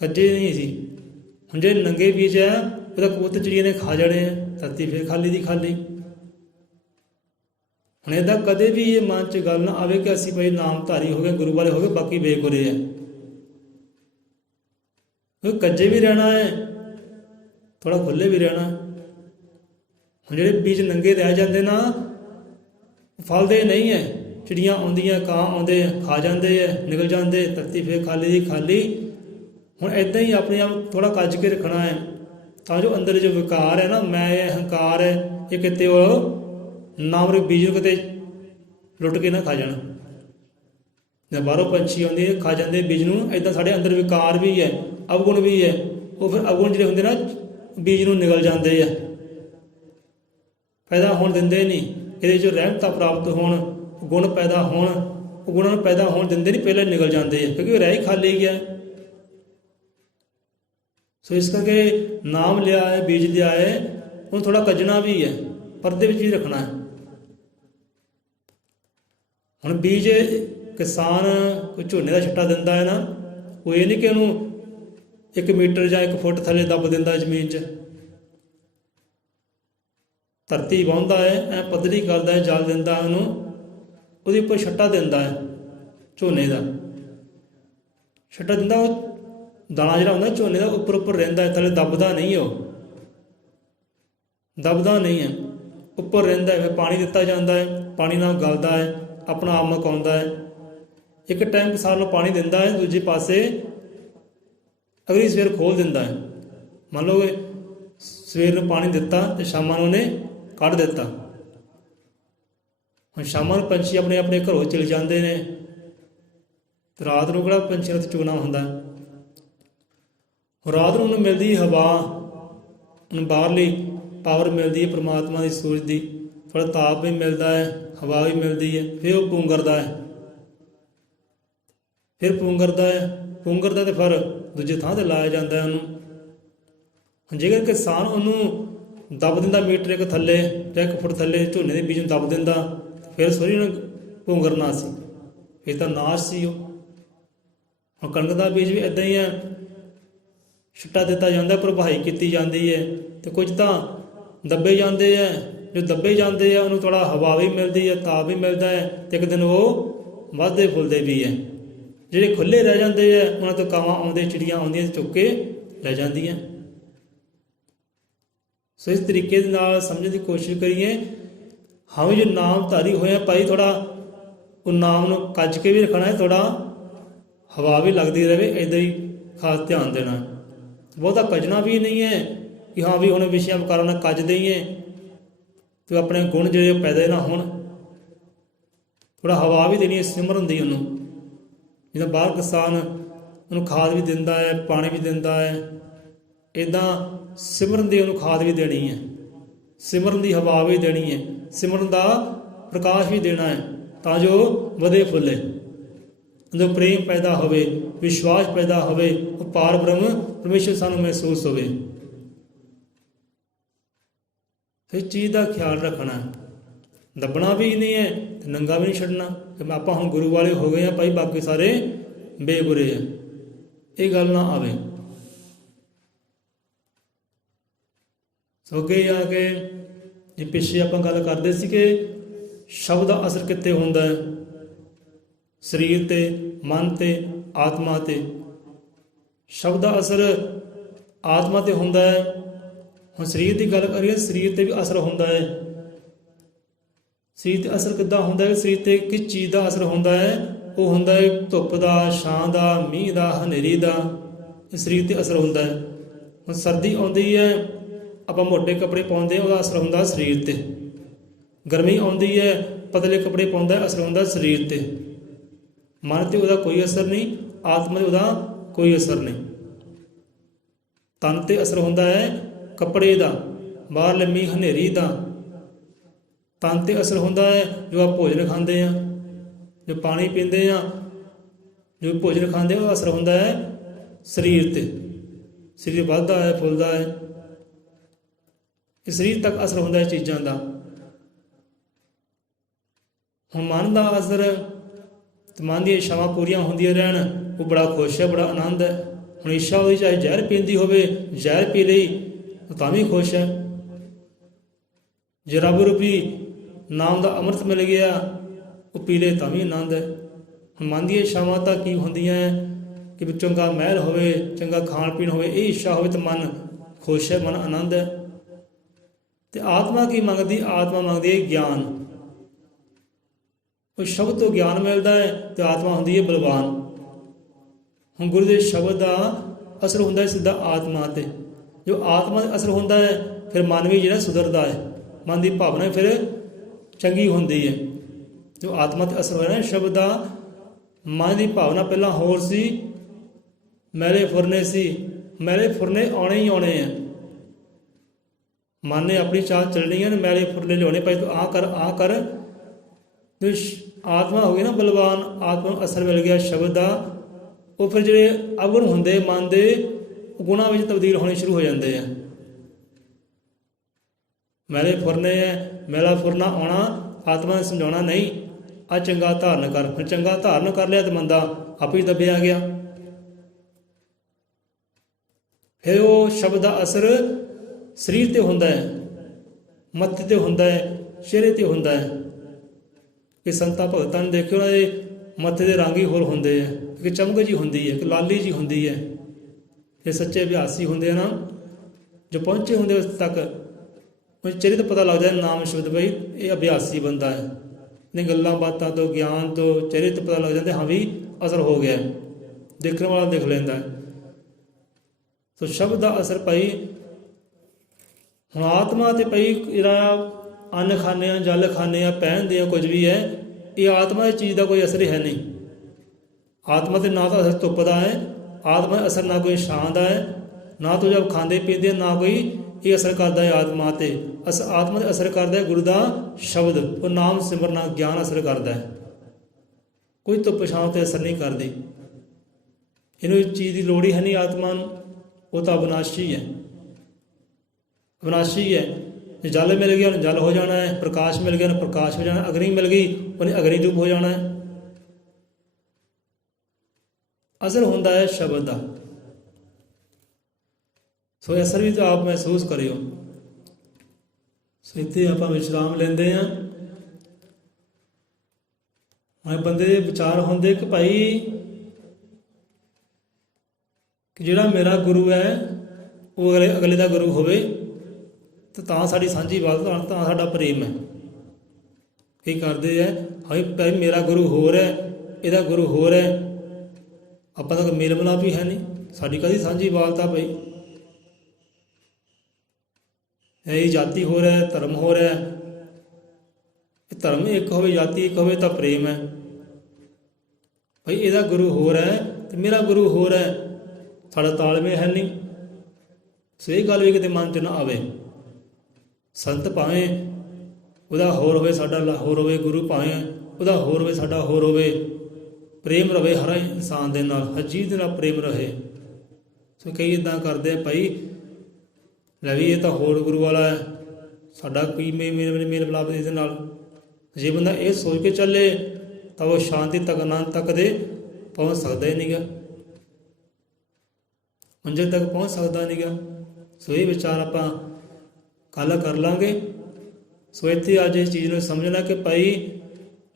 ਕੱਜੇ ਨਹੀਂ ਸੀ। ਹੁਣ ਜੇ ਨੰਗੇ ਬੀਜ ਹੈ ਉਹਦਾ ਕਬੂਤਰ ਚਿੜੀਆਂ ਨੇ ਖਾ ਜਾਣੇ ਆ, ਧਰਤੀ ਫਿਰ ਖਾਲੀ ਦੀ ਖਾਲੀ। ਹੁਣ ਇੱਦਾਂ ਕਦੇ ਵੀ ਇਹ ਮਨ 'ਚ ਗੱਲ ਨਾ ਆਵੇ ਕਿ ਅਸੀਂ ਭਾਈ ਨਾਮਧਾਰੀ ਹੋ ਗਏ, ਗੁਰੂ ਵਾਲੇ ਹੋ ਗਏ, ਬਾਕੀ ਬੇਗੁਰੇ ਹੈ। ਕੱਜੇ ਵੀ ਰਹਿਣਾ ਹੈ, ਥੋੜ੍ਹਾ ਖੁੱਲ੍ਹੇ ਵੀ ਰਹਿਣਾ। ਹੁਣ ਜਿਹੜੇ ਬੀਜ ਨੰਗੇ ਰਹਿ ਜਾਂਦੇ ਨਾ, ਫਲਦੇ ਨਹੀਂ ਹੈ। ਚਿੜੀਆਂ ਆਉਂਦੀਆਂ, ਕਾਂ ਆਉਂਦੇ, ਖਾ ਜਾਂਦੇ ਹੈ, ਨਿਕਲ ਜਾਂਦੇ, ਧਰਤੀ ਫਿਰ ਖਾਲੀ ਦੀ ਖਾਲੀ। ਹੁਣ ਇੱਦਾਂ ਹੀ ਆਪਣੇ ਆਪ ਥੋੜ੍ਹਾ ਕੱਜ ਕੇ ਰੱਖਣਾ ਹੈ, ਤਾਂ ਜੋ ਅੰਦਰ ਜੋ ਵਿਕਾਰ ਹੈ ਨਾ, ਮੈਂ ਹੈ, ਹੰਕਾਰ ਹੈ, ਇਹ ਕਿਤੇ ਉਹ ਨਾਮਰੇ ਬੀਜ ਨੂੰ ਕਿਤੇ ਲੁੱਟ ਕੇ ਨਾ ਖਾ ਜਾਣ। ਜਾਂ ਬਾਹਰੋਂ ਪੰਛੀ ਆਉਂਦੇ ਖਾ ਜਾਂਦੇ ਬੀਜ ਨੂੰ। ਇੱਦਾਂ ਸਾਡੇ ਅੰਦਰ ਵਿਕਾਰ ਵੀ ਹੈ, ਅਵਗੁਣ ਵੀ ਹੈ। ਉਹ ਫਿਰ ਅਵਗੁਣ ਜਿਹੜੇ ਹੁੰਦੇ ਨਾ ਬੀਜ ਨੂੰ ਨਿਗਲ ਜਾਂਦੇ ਆ, ਪੈਦਾ ਹੋਣ ਦਿੰਦੇ ਨਹੀਂ। ਇਹਦੇ 'ਚੋਂ ਰਹਿਮਤਾਂ ਪ੍ਰਾਪਤ ਹੋਣ, ਗੁਣ ਪੈਦਾ ਹੋਣ, ਉਹ ਗੁਣਾਂ ਨੂੰ ਪੈਦਾ ਹੋਣ ਦਿੰਦੇ ਨਹੀਂ, ਪਹਿਲਾਂ ਨਿਕਲ ਜਾਂਦੇ ਆ, ਕਿਉਂਕਿ ਉਹ ਰਹਿ ਹੀ ਖਾਲੀ ਗਿਆ। ਸੋ ਇਸ ਕਰਕੇ ਨਾਮ ਲਿਆ ਹੈ, ਬੀਜ ਲਿਆ ਹੈ, ਉਹਨੂੰ ਥੋੜ੍ਹਾ ਕੱਜਣਾ ਵੀ ਹੈ, ਪਰਦੇ ਵਿੱਚ ਵੀ ਰੱਖਣਾ ਹੈ। ਹੁਣ ਬੀਜ ਕਿਸਾਨ ਕੋਈ ਝੋਨੇ ਦਾ ਛੱਟਾ ਦਿੰਦਾ ਹੈ ਨਾ, ਉਹ ਇਹ ਨਹੀਂ ਕਿ ਉਹਨੂੰ 1 ਮੀਟਰ ਜਾਂ 1 ਫੁੱਟ ਥੱਲੇ ਦੱਬ ਦਿੰਦਾ ਜ਼ਮੀਨ 'ਚ। ਧਰਤੀ ਵਾਹੁੰਦਾ ਹੈ, ਐਂ ਪੱਧਰੀ ਕਰਦਾ ਹੈ, ਜਲ ਦਿੰਦਾ ਉਹਨੂੰ, ਉਹਦੇ ਉੱਪਰ ਛੱਟਾ ਦਿੰਦਾ ਹੈ ਝੋਨੇ ਦਾ ਛੱਟਾ ਦਿੰਦਾ। ਉਹ ਦਾਣਾ ਜਿਹੜਾ ਹੁੰਦਾ ਝੋਨੇ ਦਾ ਉੱਪਰ ਉੱਪਰ ਰਹਿੰਦਾ ਹੈ, ਥੱਲੇ ਦੱਬਦਾ ਨਹੀਂ, ਉਹ ਦੱਬਦਾ ਨਹੀਂ ਹੈ, ਉੱਪਰ ਰਹਿੰਦਾ ਹੈ। ਫਿਰ ਪਾਣੀ ਦਿੱਤਾ ਜਾਂਦਾ ਹੈ, ਪਾਣੀ ਨਾਲ ਗਲਦਾ ਹੈ, ਆਪਣਾ ਆਪ ਮਕਾਉਂਦਾ ਹੈ। ਇੱਕ ਟਾਈਮ ਕਿਸਾਨ ਨੂੰ ਪਾਣੀ ਦਿੰਦਾ ਹੈ, ਦੂਜੇ ਪਾਸੇ ਅਗਲੀ ਸਵੇਰ ਖੋਲ੍ਹ ਦਿੰਦਾ ਹੈ। ਮੰਨ ਲਓ ਸਵੇਰ ਨੂੰ ਪਾਣੀ ਦਿੱਤਾ ਅਤੇ ਸ਼ਾਮਾਂ ਨੂੰ ਉਹਨੇ ਕੱਢ ਦਿੱਤਾ। ਹੁਣ ਸ਼ਾਮਾਂ ਨੂੰ ਪੰਛੀ ਆਪਣੇ ਆਪਣੇ ਘਰੋਂ ਚਲੇ ਜਾਂਦੇ ਨੇ, ਅਤੇ ਰਾਤ ਨੂੰ ਕਿਹੜਾ ਪੰਛੀਆਂ ਨੂੰ ਚੁਗਣਾ ਹੁੰਦਾ। ਰਾਤ ਨੂੰ ਉਹਨੂੰ ਮਿਲਦੀ ਹਵਾ, ਉਹਨੂੰ ਬਾਹਰਲੀ ਪਾਵਰ ਮਿਲਦੀ ਹੈ ਪਰਮਾਤਮਾ ਦੀ, ਸੂਰਜ ਦੀ, ਥੋੜ੍ਹਾ ਤਾਪ ਵੀ ਮਿਲਦਾ ਹੈ, ਹਵਾ ਵੀ ਮਿਲਦੀ ਹੈ। ਫਿਰ ਉਹ ਪੂੰਗਰਦਾ ਹੈ, ਫਿਰ ਪੂੰਗਰਦਾ ਹੈ, ਪੂੰਗਰਦਾ ਅਤੇ ਫਿਰ ਦੂਜੇ ਥਾਂ 'ਤੇ ਲਾਇਆ ਜਾਂਦਾ ਹੈ ਉਹਨੂੰ। ਹੁਣ ਜੇਕਰ ਕਿਸਾਨ ਉਹਨੂੰ ਦੱਬ ਦਿੰਦਾ ਮੀਟਰ 1 ਥੱਲੇ ਜਾਂ 1 ਫੁੱਟ ਥੱਲੇ ਝੋਨੇ ਦੇ ਬੀਜ ਨੂੰ ਦੱਬ ਦਿੰਦਾ, ਫਿਰ ਸੋਰੀ ਉਹਨੇ ਪੂੰਗਰਨਾ ਸੀ, ਫਿਰ ਤਾਂ ਨਾਸ਼ ਸੀ ਉਹ। ਹੁਣ ਕਣਕ ਦਾ ਬੀਜ ਵੀ ਇੱਦਾਂ ਹੀ ਹੈ, ਛਿੱਟਾ ਦਿੱਤਾ ਜਾਂਦਾ, ਭਰਪਾਈ ਕੀਤੀ ਜਾਂਦੀ ਹੈ, ਅਤੇ ਕੁਝ ਤਾਂ ਦੱਬੇ ਜਾਂਦੇ ਹੈ। ਜੋ ਦੱਬੇ ਜਾਂਦੇ ਆ ਉਹਨੂੰ ਥੋੜ੍ਹਾ ਹਵਾ ਵੀ ਮਿਲਦੀ ਹੈ, ਤਾਪ ਵੀ ਮਿਲਦਾ ਹੈ, ਅਤੇ ਇੱਕ ਦਿਨ ਉਹ ਵੱਧਦੇ ਫੁੱਲਦੇ ਵੀ ਹੈ। ਜਿਹੜੇ ਖੁੱਲ੍ਹੇ ਰਹਿ ਜਾਂਦੇ ਆ ਉਹਨਾਂ ਤੋਂ ਕਾਵਾਂ ਆਉਂਦੇ, ਚਿੜੀਆਂ ਆਉਂਦੀਆਂ, ਚੁੱਕ ਕੇ ਲੈ ਜਾਂਦੀਆਂ। ਸੋ ਇਸ ਤਰੀਕੇ ਦੇ ਨਾਲ ਸਮਝਣ ਦੀ ਕੋਸ਼ਿਸ਼ ਕਰੀਏ। ਹਾਂ ਵੀ ਜੋ ਨਾਮਧਾਰੀ ਹੋਏ ਆ ਭਾਈ, ਥੋੜ੍ਹਾ ਉਹ ਨਾਮ ਨੂੰ ਕੱਜ ਕੇ ਵੀ ਰੱਖਣਾ ਹੈ, ਥੋੜ੍ਹਾ ਹਵਾ ਵੀ ਲੱਗਦੀ ਰਹੇ, ਇੱਦਾਂ ਹੀ ਖਾਸ ਧਿਆਨ ਦੇਣਾ। ਬਹੁਤਾ ਕੱਜਣਾ ਵੀ ਨਹੀਂ ਹੈ ਕਿ ਹਾਂ ਵੀ ਹੁਣ ਵਿਸ਼ਿਆਂ ਵਿਕਾਰਾਂ ਨਾਲ ਕੱਜ ਦਈਏ ਅਤੇ ਆਪਣੇ ਗੁਣ ਜਿਹੜੇ ਪੈਦਾ ਨਾ ਹੋਣ। ਥੋੜ੍ਹਾ ਹਵਾ ਵੀ ਦੇਣੀ ਹੈ ਸਿਮਰਨ ਦੀ ਉਹਨੂੰ। ਜਿੱਦਾਂ ਬਾਹਰ ਕਿਸਾਨ ਉਹਨੂੰ ਖਾਦ ਵੀ ਦਿੰਦਾ ਹੈ, ਪਾਣੀ ਵੀ ਦਿੰਦਾ ਹੈ, ਇੱਦਾਂ ਸਿਮਰਨ ਦੀ ਉਹਨੂੰ ਖਾਦ ਵੀ ਦੇਣੀ ਹੈ, ਸਿਮਰਨ ਦੀ ਹਵਾ ਵੀ ਦੇਣੀ ਹੈ, ਸਿਮਰਨ ਦਾ ਪ੍ਰਕਾਸ਼ ਵੀ ਦੇਣਾ ਹੈ, ਤਾਂ ਜੋ ਵਧੇ ਫੁੱਲੇ, ਅੰਦਰ ਪ੍ਰੇਮ ਪੈਦਾ ਹੋਵੇ, ਵਿਸ਼ਵਾਸ ਪੈਦਾ ਹੋਵੇ, ਉਹ ਪਾਰ ਬ੍ਰਹਮ ਪਰਮੇਸ਼ਰ ਸਾਨੂੰ ਮਹਿਸੂਸ ਹੋਵੇ। ਇਸ ਚੀਜ਼ ਦਾ ਖਿਆਲ ਰੱਖਣਾ, ਦੱਬਣਾ ਵੀ ਨਹੀਂ ਹੈ ਤੇ ਨੰਗਾ ਵੀ ਨਹੀਂ ਛੱਡਣਾ ਕਿ ਆਪਾਂ ਹੁਣ ਗੁਰੂ ਵਾਲੇ ਹੋ ਗਏ ਆ ਭਾਈ, ਬਾਕੀ ਸਾਰੇ ਬੇਗੁਰੇ ਆ, ਇਹ ਗੱਲ ਨਾ ਆਵੇ। ਸੋ ਅੱਗੇ ਆ ਕੇ ਜੇ ਪਿੱਛੇ ਆਪਾਂ ਗੱਲ ਕਰਦੇ ਸੀ ਕਿ ਸ਼ਬਦ ਦਾ ਅਸਰ ਕਿੱਥੇ ਹੁੰਦਾ ਹੈ, ਸਰੀਰ ਤੇ, ਮਨ ਤੇ, ਆਤਮਾ ਤੇ। ਸ਼ਬਦ ਦਾ ਅਸਰ ਆਤਮਾ ਤੇ ਹੁੰਦਾ ਹੈ। ਹੁਣ ਸਰੀਰ ਦੀ ਗੱਲ ਕਰੀਏ, ਸਰੀਰ ਤੇ ਵੀ ਅਸਰ ਹੁੰਦਾ ਹੈ। ਸਰੀਰ ਤੇ ਅਸਰ ਕਿੱਦਾਂ ਹੁੰਦਾ ਹੈ? ਸਰੀਰ ਤੇ ਕਿਸ ਚੀਜ਼ ਦਾ ਅਸਰ ਹੁੰਦਾ ਹੈ? ਉਹ ਹੁੰਦਾ ਹੈ ਧੁੱਪ ਦਾ, ਛਾਂ ਦਾ, ਮੀਂਹ ਦਾ, ਹਨੇਰੀ ਦਾ, ਇਹ ਸਰੀਰ ਤੇ ਅਸਰ ਹੁੰਦਾ ਹੈ। ਹੁਣ ਸਰਦੀ ਆਉਂਦੀ ਹੈ, ਆਪਾਂ ਮੋਟੇ ਕੱਪੜੇ ਪਾਉਂਦੇ ਹਾਂ, ਉਹਦਾ ਅਸਰ ਹੁੰਦਾ ਸਰੀਰ ਤੇ। ਗਰਮੀ ਆਉਂਦੀ ਹੈ, ਪਤਲੇ ਕੱਪੜੇ ਪਾਉਂਦਾ, ਅਸਰ ਹੁੰਦਾ ਸਰੀਰ ਤੇ। ਮਨ ਤੇ ਉਹਦਾ ਕੋਈ ਅਸਰ ਨਹੀਂ, ਆਤਮਾ ਤੇ ਉਹਦਾ ਕੋਈ ਅਸਰ ਨਹੀਂ। ਤਨ ਤੇ ਅਸਰ ਹੁੰਦਾ ਹੈ ਕੱਪੜੇ ਦਾ, ਬਾਹਰਲੇ ਮੀਂਹ ਹਨੇਰੀ ਦਾ। ਤਨ ਤੇ ਅਸਰ ਹੁੰਦਾ ਹੈ ਜੋ ਆਪ ਭੋਜਨ ਖਾਂਦੇ ਹਾਂ, ਜੋ ਪਾਣੀ ਪੀਂਦੇ ਹਾਂ, ਜੋ ਭੋਜਨ ਖਾਂਦੇ ਉਹਦਾ ਅਸਰ ਹੁੰਦਾ ਹੈ ਸਰੀਰ ਤੇ। ਸਰੀਰ ਵੱਧਦਾ ਹੈ, ਫੁੱਲਦਾ ਹੈ, ਇਹ ਸਰੀਰ ਤੱਕ ਅਸਰ ਹੁੰਦਾ ਹੈ ਚੀਜ਼ਾਂ ਦਾ। ਹੁਣ ਮਨ ਦਾ ਅਸਰ, ਮਨ ਦੀਆਂ ਇੱਛਾਵਾਂ ਪੂਰੀਆਂ ਹੁੰਦੀਆਂ ਰਹਿਣ, ਉਹ ਬੜਾ ਖੁਸ਼ ਹੈ, ਬੜਾ ਆਨੰਦ ਹੈ। ਹੁਣ ਇੱਛਾ ਉਹਦੀ ਚਾਹੇ ਜ਼ਹਿਰ ਪੀਂਦੀ ਹੋਵੇ, ਜ਼ਹਿਰ ਪੀ ਲਈ ਤਾਂ ਵੀ ਖੁਸ਼ ਹੈ। ਜੇ ਰੱਬ ਰੂਪੀ ਨਾਮ ਦਾ ਅੰਮ੍ਰਿਤ ਮਿਲ ਗਿਆ, ਉਹ ਪੀ ਲੇ ਤਾਂ ਵੀ ਆਨੰਦ ਹੈ। ਹੁਣ ਮਨ ਦੀਆਂ ਇੱਛਾਵਾਂ ਤਾਂ ਕੀ ਹੁੰਦੀਆਂ ਕਿ ਵੀ ਚੰਗਾ ਮਹਿਲ ਹੋਵੇ, ਚੰਗਾ ਖਾਣ ਪੀਣ ਹੋਵੇ, ਇਹ ਇੱਛਾ ਹੋਵੇ ਤਾਂ ਮਨ ਖੁਸ਼ ਹੈ, ਮਨ ਆਨੰਦ ਹੈ। ਤੇ ਆਤਮਾ ਕੀ ਮੰਗਦੀ? ਆਤਮਾ ਮੰਗਦੀ ਹੈ ਗਿਆਨ। ਉਹ ਸ਼ਬਦ ਤੋਂ ਗਿਆਨ ਮਿਲਦਾ ਹੈ ਤੇ ਆਤਮਾ ਹੁੰਦੀ ਹੈ ਬਲਵਾਨ। ਹੁਣ ਗੁਰੂ ਦੇ ਸ਼ਬਦ ਦਾ ਅਸਰ ਹੁੰਦਾ ਹੈ ਸਿੱਧਾ ਆਤਮਾ 'ਤੇ। ਜੋ ਆਤਮਾ ਦਾ ਅਸਰ ਹੁੰਦਾ ਹੈ ਫਿਰ ਮਨ ਵੀ ਜਿਹੜਾ ਸੁਧਰਦਾ ਹੈ, ਮਨ ਦੀ ਭਾਵਨਾ ਫਿਰ ਚੰਗੀ ਹੁੰਦੀ ਹੈ। ਜੋ ਆਤਮਾ 'ਤੇ ਅਸਰ ਹੋਇਆ ਨਾ ਸ਼ਬਦ ਦਾ, ਮਨ ਦੀ ਭਾਵਨਾ ਪਹਿਲਾਂ ਹੋਰ ਸੀ, ਮੈਲੇ ਫੁਰਨੇ ਸੀ, ਮੈਲੇ ਫੁਰਨੇ ਆਉਣੇ ਹੀ ਆਉਣੇ ਆ। ਮਨ ਨੇ ਆਪਣੀ ਚਾਲ ਚੱਲਣੀ ਹੈ, ਮੈਲੇ ਫੁਰਨੇ ਲਿਆਉਣੇ, ਭਾਈ ਤੂੰ ਆਹ ਕਰ, ਆਹ ਕਰ। ਆਤਮਾ ਹੋ ਗਈ ਨਾ ਬਲਵਾਨ, ਆਤਮਾ ਨੂੰ ਅਸਰ ਮਿਲ ਗਿਆ ਸ਼ਬਦ ਦਾ, ਉਹ ਫਿਰ ਜਿਹੜੇ ਅਵਗੁਣ ਹੁੰਦੇ ਮਨ ਦੇ, ਗੁਣਾਂ ਵਿੱਚ ਤਬਦੀਲ ਹੋਣੇ ਸ਼ੁਰੂ ਹੋ ਜਾਂਦੇ ਆ। ਮੈਲੇ ਫੁਰਨੇ ਹੈ, ਮੈਲਾ ਫੁਰਨਾ ਆਉਣਾ, ਆਤਮਾ ਨੇ ਸਮਝਾਉਣਾ ਨਹੀਂ ਆ ਚੰਗਾ ਧਾਰਨ ਕਰ। ਫਿਰ ਚੰਗਾ ਧਾਰਨ ਕਰ ਲਿਆ ਤੇ ਮੰਦਾ ਆਪੇ ਹੀ ਦੱਬਿਆ ਗਿਆ। ਫਿਰ ਉਹ ਸ਼ਬਦ ਦਾ ਅਸਰ ਸਰੀਰ ਤੇ ਹੁੰਦਾ ਹੈ, ਮੱਥੇ ਤੇ ਹੁੰਦਾ ਹੈ, ਚਿਹਰੇ ਤੇ ਹੁੰਦਾ ਹੈ। ਕਿ ਸੰਤਾਂ ਭਗਤਾਂ ਨੂੰ ਦੇਖਿਓ, ਉਹਨਾਂ ਦੇ ਮੱਥੇ ਦੇ ਰੰਗ ਹੀ ਹੋਰ ਹੁੰਦੇ ਆ, ਕਿ ਚਮਕ ਜੀ ਹੁੰਦੀ ਹੈ, ਕਿ ਲਾਲੀ ਜੀ ਹੁੰਦੀ ਹੈ। ਇਹ ਸੱਚੇ ਅਭਿਆਸੀ ਹੁੰਦੇ ਆ ਨਾ, ਜੋ ਪਹੁੰਚੇ ਹੁੰਦੇ ਉਸ ਤੱਕ, ਉਹ ਚਿਹਰੇ ਤੋਂ ਪਤਾ ਲੱਗਦਾ ਨਾਮ ਸ਼ਬਦ ਬਈ ਇਹ ਅਭਿਆਸੀ ਬੰਦਾ ਹੈ। ਨੇ ਗੱਲਾਂ ਬਾਤਾਂ ਤੋਂ, ਗਿਆਨ ਤੋਂ, ਚਿਹਰੇ ਤੋਂ ਪਤਾ ਲੱਗ ਜਾਂਦਾ ਹਾਂ ਵੀ ਅਸਰ ਹੋ ਗਿਆ, ਦੇਖਣ ਵਾਲਾ ਦੇਖ ਲੈਂਦਾ। ਸੋ ਸ਼ਬਦ ਦਾ ਅਸਰ ਭਾਈ ਹੁਣ ਆਤਮਾ ਤੇ ਭਾਈ ਜਿਹੜਾ ਅੰਨ ਖਾਂਦੇ ਹਾਂ, ਜਲ ਖਾਂਦੇ ਹਾਂ, ਪਹਿਨਦੇ ਹਾਂ, ਕੁਝ ਵੀ ਹੈ, ਇਹ ਆਤਮਾ ਦੀ ਚੀਜ਼ ਦਾ ਕੋਈ ਅਸਰ ਹੈ ਨਹੀਂ। ਆਤਮਾ ਤੇ ਨਾ ਤਾਂ ਅਸਰ ਧੁੱਪ ਦਾ ਹੈ, ਆਤਮਾ ਦਾ ਅਸਰ ਨਾ ਕੋਈ ਛਾਂ ਦਾ ਹੈ, ਨਾ ਤੋਂ ਜਦ ਖਾਂਦੇ ਪੀਂਦੇ ਨਾ ਕੋਈ ਇਹ ਅਸਰ ਕਰਦਾ ਹੈ ਆਤਮਾ ਤੇ। ਆਤਮਾ ਤੇ ਅਸਰ ਕਰਦਾ ਹੈ ਗੁਰੂ ਦਾ ਸ਼ਬਦ, ਉਹ ਨਾਮ ਸਿਮਰਨਾ, ਗਿਆਨ ਅਸਰ ਕਰਦਾ ਹੈ। ਕੋਈ ਧੁੱਪ ਛਾਂ ਤੇ ਅਸਰ ਨਹੀਂ ਕਰਦੀ। ਇਹਨੂੰ ਇਸ ਚੀਜ਼ ਦੀ ਲੋੜ ਹੀ ਹੈ ਨਹੀਂ ਆਤਮਾ ਨੂੰ, ਉਹ ਤਾਂ ਅਵਿਨਾਸ਼ੀ ਹੈ, ਅਵਿਨਾਸ਼ੀ ਹੈ। ਜੇ ਜਲ ਮਿਲ ਗਿਆ ਉਹਨੇ ਜਲ ਹੋ ਜਾਣਾ ਹੈ, ਪ੍ਰਕਾਸ਼ ਮਿਲ ਗਿਆ ਉਹਨੇ ਪ੍ਰਕਾਸ਼ ਹੋ ਜਾਣਾ, ਅਗਨੀ ਮਿਲ ਗਈ ਉਹਨੇ ਅਗਨੀ ਰੂਪ ਹੋ ਜਾਣਾ ਹੈ। ਅਸਰ ਹੁੰਦਾ ਹੈ ਸ਼ਬਦ ਦਾ। ਸੋ ਅਸਰ ਵੀ ਤਾਂ ਆਪ ਮਹਿਸੂਸ ਕਰਿਓ। ਸੋ ਇੱਥੇ ਆਪਾਂ ਵਿਸ਼ਰਾਮ ਲੈਂਦੇ ਹਾਂ। ਹੁਣ ਬੰਦੇ ਦੇ ਵਿਚਾਰ ਹੁੰਦੇ ਕਿ ਭਾਈ ਕਿ ਜਿਹੜਾ ਮੇਰਾ ਗੁਰੂ ਹੈ ਉਹ ਅਗਲੇ ਦਾ ਗੁਰੂ ਹੋਵੇ ਤਾਂ ਸਾਡੀ ਸਾਂਝੀ ਬਾਤ, ਤਾਂ ਸਾਡਾ ਪ੍ਰੇਮ ਹੈ। ਕੀ ਕਰਦੇ ਹੈ, ਹਾਈ ਭਾਈ ਮੇਰਾ ਗੁਰੂ ਹੋਰ ਹੈ, ਇਹਦਾ ਗੁਰੂ ਹੋਰ ਹੈ, ਆਪਾਂ ਤਾਂ ਮੇਲ ਮਿਲਾਪ ਵੀ ਹੈ ਨਹੀਂ, ਸਾਡੀ ਕਾਹਦੀ ਸਾਂਝੀ ਬਾਤ ਭਾਈ। ਇਹ ਜਾਤੀ ਹੋ ਰਿਹਾ, ਧਰਮ ਹੋ ਰਿਹਾ, ਇਹ ਧਰਮ ਇੱਕ ਹੋਵੇ, ਜਾਤੀ ਇੱਕ ਹੋਵੇ ਤਾਂ ਪ੍ਰੇਮ ਹੈ। ਭਾਈ ਇਹਦਾ ਗੁਰੂ ਹੋਰ ਹੈ ਤੇ ਮੇਰਾ ਗੁਰੂ ਹੋਰ ਹੈ, ਸਾਡਾ ਤਾਲਮੇਲ ਹੈ ਨਹੀਂ। ਸੋ ਇਹ ਗੱਲ ਵੀ ਕਿਤੇ ਮਨ 'ਚ ਨਾ ਆਵੇ। ਸੰਤ ਭਾਵੇਂ ਉਹਦਾ ਹੋਰ ਹੋਵੇ, ਸਾਡਾ ਹੋਰ ਹੋਵੇ, ਗੁਰੂ ਭਾਵੇਂ ਉਹਦਾ ਹੋਰ ਹੋਵੇ, ਸਾਡਾ ਹੋਰ ਹੋਵੇ, ਪ੍ਰੇਮ ਰਵੇ ਹਰ ਇਨਸਾਨ ਦੇ ਨਾਲ, ਹਰ ਜੀਵ ਦੇ ਨਾਲ ਪ੍ਰੇਮ ਰਹੇ। ਸੋ ਕਈ ਇੱਦਾਂ ਕਰਦੇ ਭਾਈ, ਲੈ ਵੀ ਇਹ ਤਾਂ ਹੋਰ ਗੁਰੂ ਵਾਲਾ ਹੈ, ਸਾਡਾ ਕੋਈ ਮੇਲ ਮਿਲਾਪ ਇਹਦੇ ਨਾਲ। ਜੇ ਬੰਦਾ ਇਹ ਸੋਚ ਕੇ ਚੱਲੇ ਤਾਂ ਉਹ ਸ਼ਾਂਤੀ ਤੱਕ, ਆਨੰਦ ਤੱਕ ਦੇ ਪਹੁੰਚ ਸਕਦਾ ਹੀ ਨਹੀਂਗਾ, ਮੰਜ਼ਿਲ ਤੱਕ ਪਹੁੰਚ ਸਕਦਾ ਨਹੀਂਗਾ। ਸੋ ਇਹ ਵਿਚਾਰ ਆਪਾਂ ਕੱਲ੍ਹ ਕਰ ਲਾਂਗੇ। ਸੋ ਇੱਥੇ ਅੱਜ ਇਸ ਚੀਜ਼ ਨੂੰ ਸਮਝਣਾ ਕਿ ਭਾਈ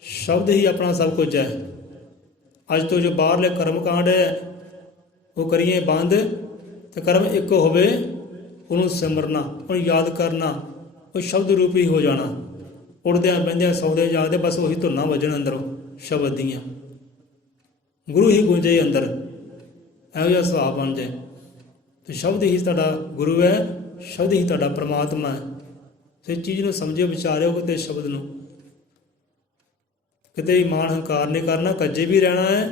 ਸ਼ਬਦ ਹੀ ਆਪਣਾ ਸਭ ਕੁਝ ਹੈ। ਅੱਜ ਤੋਂ ਜੋ ਬਾਹਰਲੇ ਕਰਮ ਕਾਂਡ ਹੈ ਉਹ ਕਰੀਏ ਬੰਦ, ਤੇ ਕਰਮ ਇੱਕ ਹੋਵੇ, ਉਹਨੂੰ ਸਿਮਰਨਾ, ਉਹਨੂੰ ਯਾਦ ਕਰਨਾ, ਉਹ ਸ਼ਬਦ ਰੂਪੀ ਹੋ ਜਾਣਾ। ਉੱਡਦਿਆਂ ਬਹਿੰਦਿਆਂ ਸੌਂਦਿਆਂ ਜਾਗਦੇ ਬਸ ਉਹੀ ਧੁਨਾਂ ਵੱਜਣ ਅੰਦਰੋਂ ਸ਼ਬਦ ਦੀਆਂ, ਗੁਰੂ ਹੀ ਗੂੰਜੇ ਅੰਦਰ, ਇਹੋ ਜਿਹਾ ਸੁਭਾਅ ਬਣ ਜਾਏ। ਤੇ ਸ਼ਬਦ ਹੀ ਤੁਹਾਡਾ ਗੁਰੂ ਹੈ, ਸ਼ਬਦ ਹੀ ਤੁਹਾਡਾ ਪ੍ਰਮਾਤਮਾ ਹੈ। ਤੇ ਚੀਜ਼ ਨੂੰ ਸਮਝਿਓ, ਵਿਚਾਰਿਓ ਕਿਤੇ ਸ਼ਬਦ ਨੂੰ, ਕਿਤੇ ਮਾਣ ਹੰਕਾਰ ਨਹੀਂ ਕਰਨਾ, ਕੱਜੇ ਵੀ ਰਹਿਣਾ ਹੈ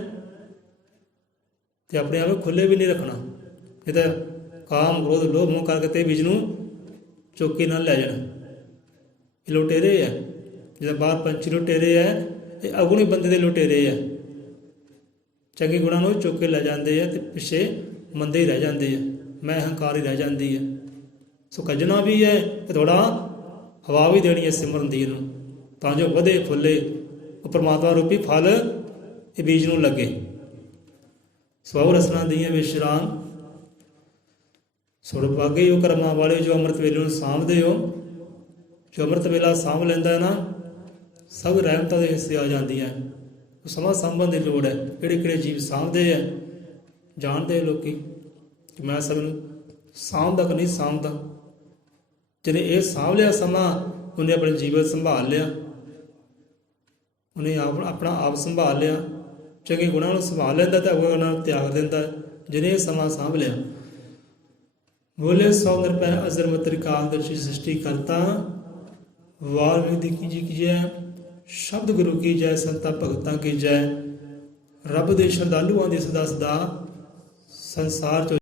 ਤੇ ਆਪਣੇ ਆਪ ਖੁੱਲੇ ਵੀ ਨਹੀਂ ਰੱਖਣਾ। ਇਹ ਤਾਂ ਕਾਮ ਕ੍ਰੋਧ ਲੋਭ ਮੋਹ ਕਰਕੇ ਤੇ ਬੀਜ ਨੂੰ ਚੁੱਕ ਕੇ ਨਾ ਲੈ ਜਾਣਾ। ਇਹ ਲੁਟੇਰੇ ਹੈ, ਜਿੱਦਾਂ ਬਾਹਰ ਪੰਛੀ ਲੁਟੇਰੇ ਹੈ, ਇਹ ਅਗੁਣੀ ਬੰਦੇ ਦੇ ਲੁਟੇਰੇ ਹੈ। ਚੰਗੇ ਗੁਣਾਂ ਨੂੰ ਚੁੱਕ ਕੇ ਲੈ ਜਾਂਦੇ ਆ ਤੇ ਪਿੱਛੇ ਮੰਦੇ ਹੀ ਰਹਿ ਜਾਂਦੇ ਆ, ਮੈਂ ਹੰਕਾਰ ਹੀ ਰਹਿ ਜਾਂਦੀ ਹੈ। ਸੋ ਕੱਜਣਾ ਵੀ ਹੈ ਤੇ ਥੋੜ੍ਹਾ ਹਵਾ ਵੀ ਦੇਣੀ ਹੈ ਸਿਮਰਨ ਦੀ ਇਹਨੂੰ, ਤਾਂ ਜੋ ਵਧੇ ਫੁੱਲੇ, ਉਹ ਪਰਮਾਤਮਾ ਰੂਪੀ ਫਲ ਇਹ ਬੀਜ ਨੂੰ ਲੱਗੇ। ਸੋ ਰਸਨਾ ਦੀਆਂ ਵਿਸ਼ਰਾਮ ਸੁਣ ਪਾਗੇ ਉਹ ਕਰਮਾਂ ਵਾਲੇ ਜੋ ਅੰਮ੍ਰਿਤ ਵੇਲੇ ਨੂੰ ਸਾਂਭਦੇ ਹੋ। ਜੋ ਅੰਮ੍ਰਿਤ ਵੇਲਾ ਸਾਂਭ ਲੈਂਦਾ ਨਾ, ਸਭ ਰਹਿਮਤਾਂ ਦੇ ਹਿੱਸੇ ਆ ਜਾਂਦੀਆਂ। ਉਹ ਸਮਾਂ ਸਾਂਭਣ ਦੀ ਲੋੜ ਹੈ। ਕਿਹੜੇ ਕਿਹੜੇ ਜੀਵ ਸਾਂਭਦੇ ਆ, ਜਾਣਦੇ ਲੋਕੀ ਕਿ ਮੈਂ ਸਭ ਨੂੰ ਸਾਂਭਦਾ ਕਿ ਨਹੀਂ ਸਾਂਭਦਾ। ਜਿਹਨੇ ਇਹ ਸਾਂਭ ਲਿਆ ਸਮਾਂ, ਉਹਨੇ ਆਪਣੇ ਜੀਵਨ ਸੰਭਾਲ ਲਿਆ, ਉਹਨੇ ਆਪਣਾ ਆਪ ਸੰਭਾਲ ਲਿਆ। ਚੰਗੇ ਗੁਣਾਂ ਨੂੰ ਸੰਭਾਲ ਲੈਂਦਾ ਤਾਂ ਅਗਲੇ ਗੁਣਾਂ ਨੂੰ ਤਿਆਗ ਦਿੰਦਾ, ਜਿਹਨੇ ਇਹ ਸਮਾਂ ਸਾਂਭ ਲਿਆ। ਬੋਲੇ 100 ਰੁਪਏ ਅਜ਼ਰ ਮਤਰਿਕਾਦਰਸ਼ੀ ਸ੍ਰਿਸ਼ਟੀ ਕਰਤਾ, ਵਾਲਮੀਕੀ ਜੀ ਕੀ ਜੈ, ਸ਼ਬਦ ਗੁਰੂ ਕੀ ਜੈ, ਸੰਤਾਂ ਭਗਤਾਂ ਕੀ ਜੈ। ਰੱਬ ਦੇ ਸ਼ਰਧਾਲੂਆਂ ਦੀ ਸਦਾ ਸਦਾ ਸੰਸਾਰ 'ਚ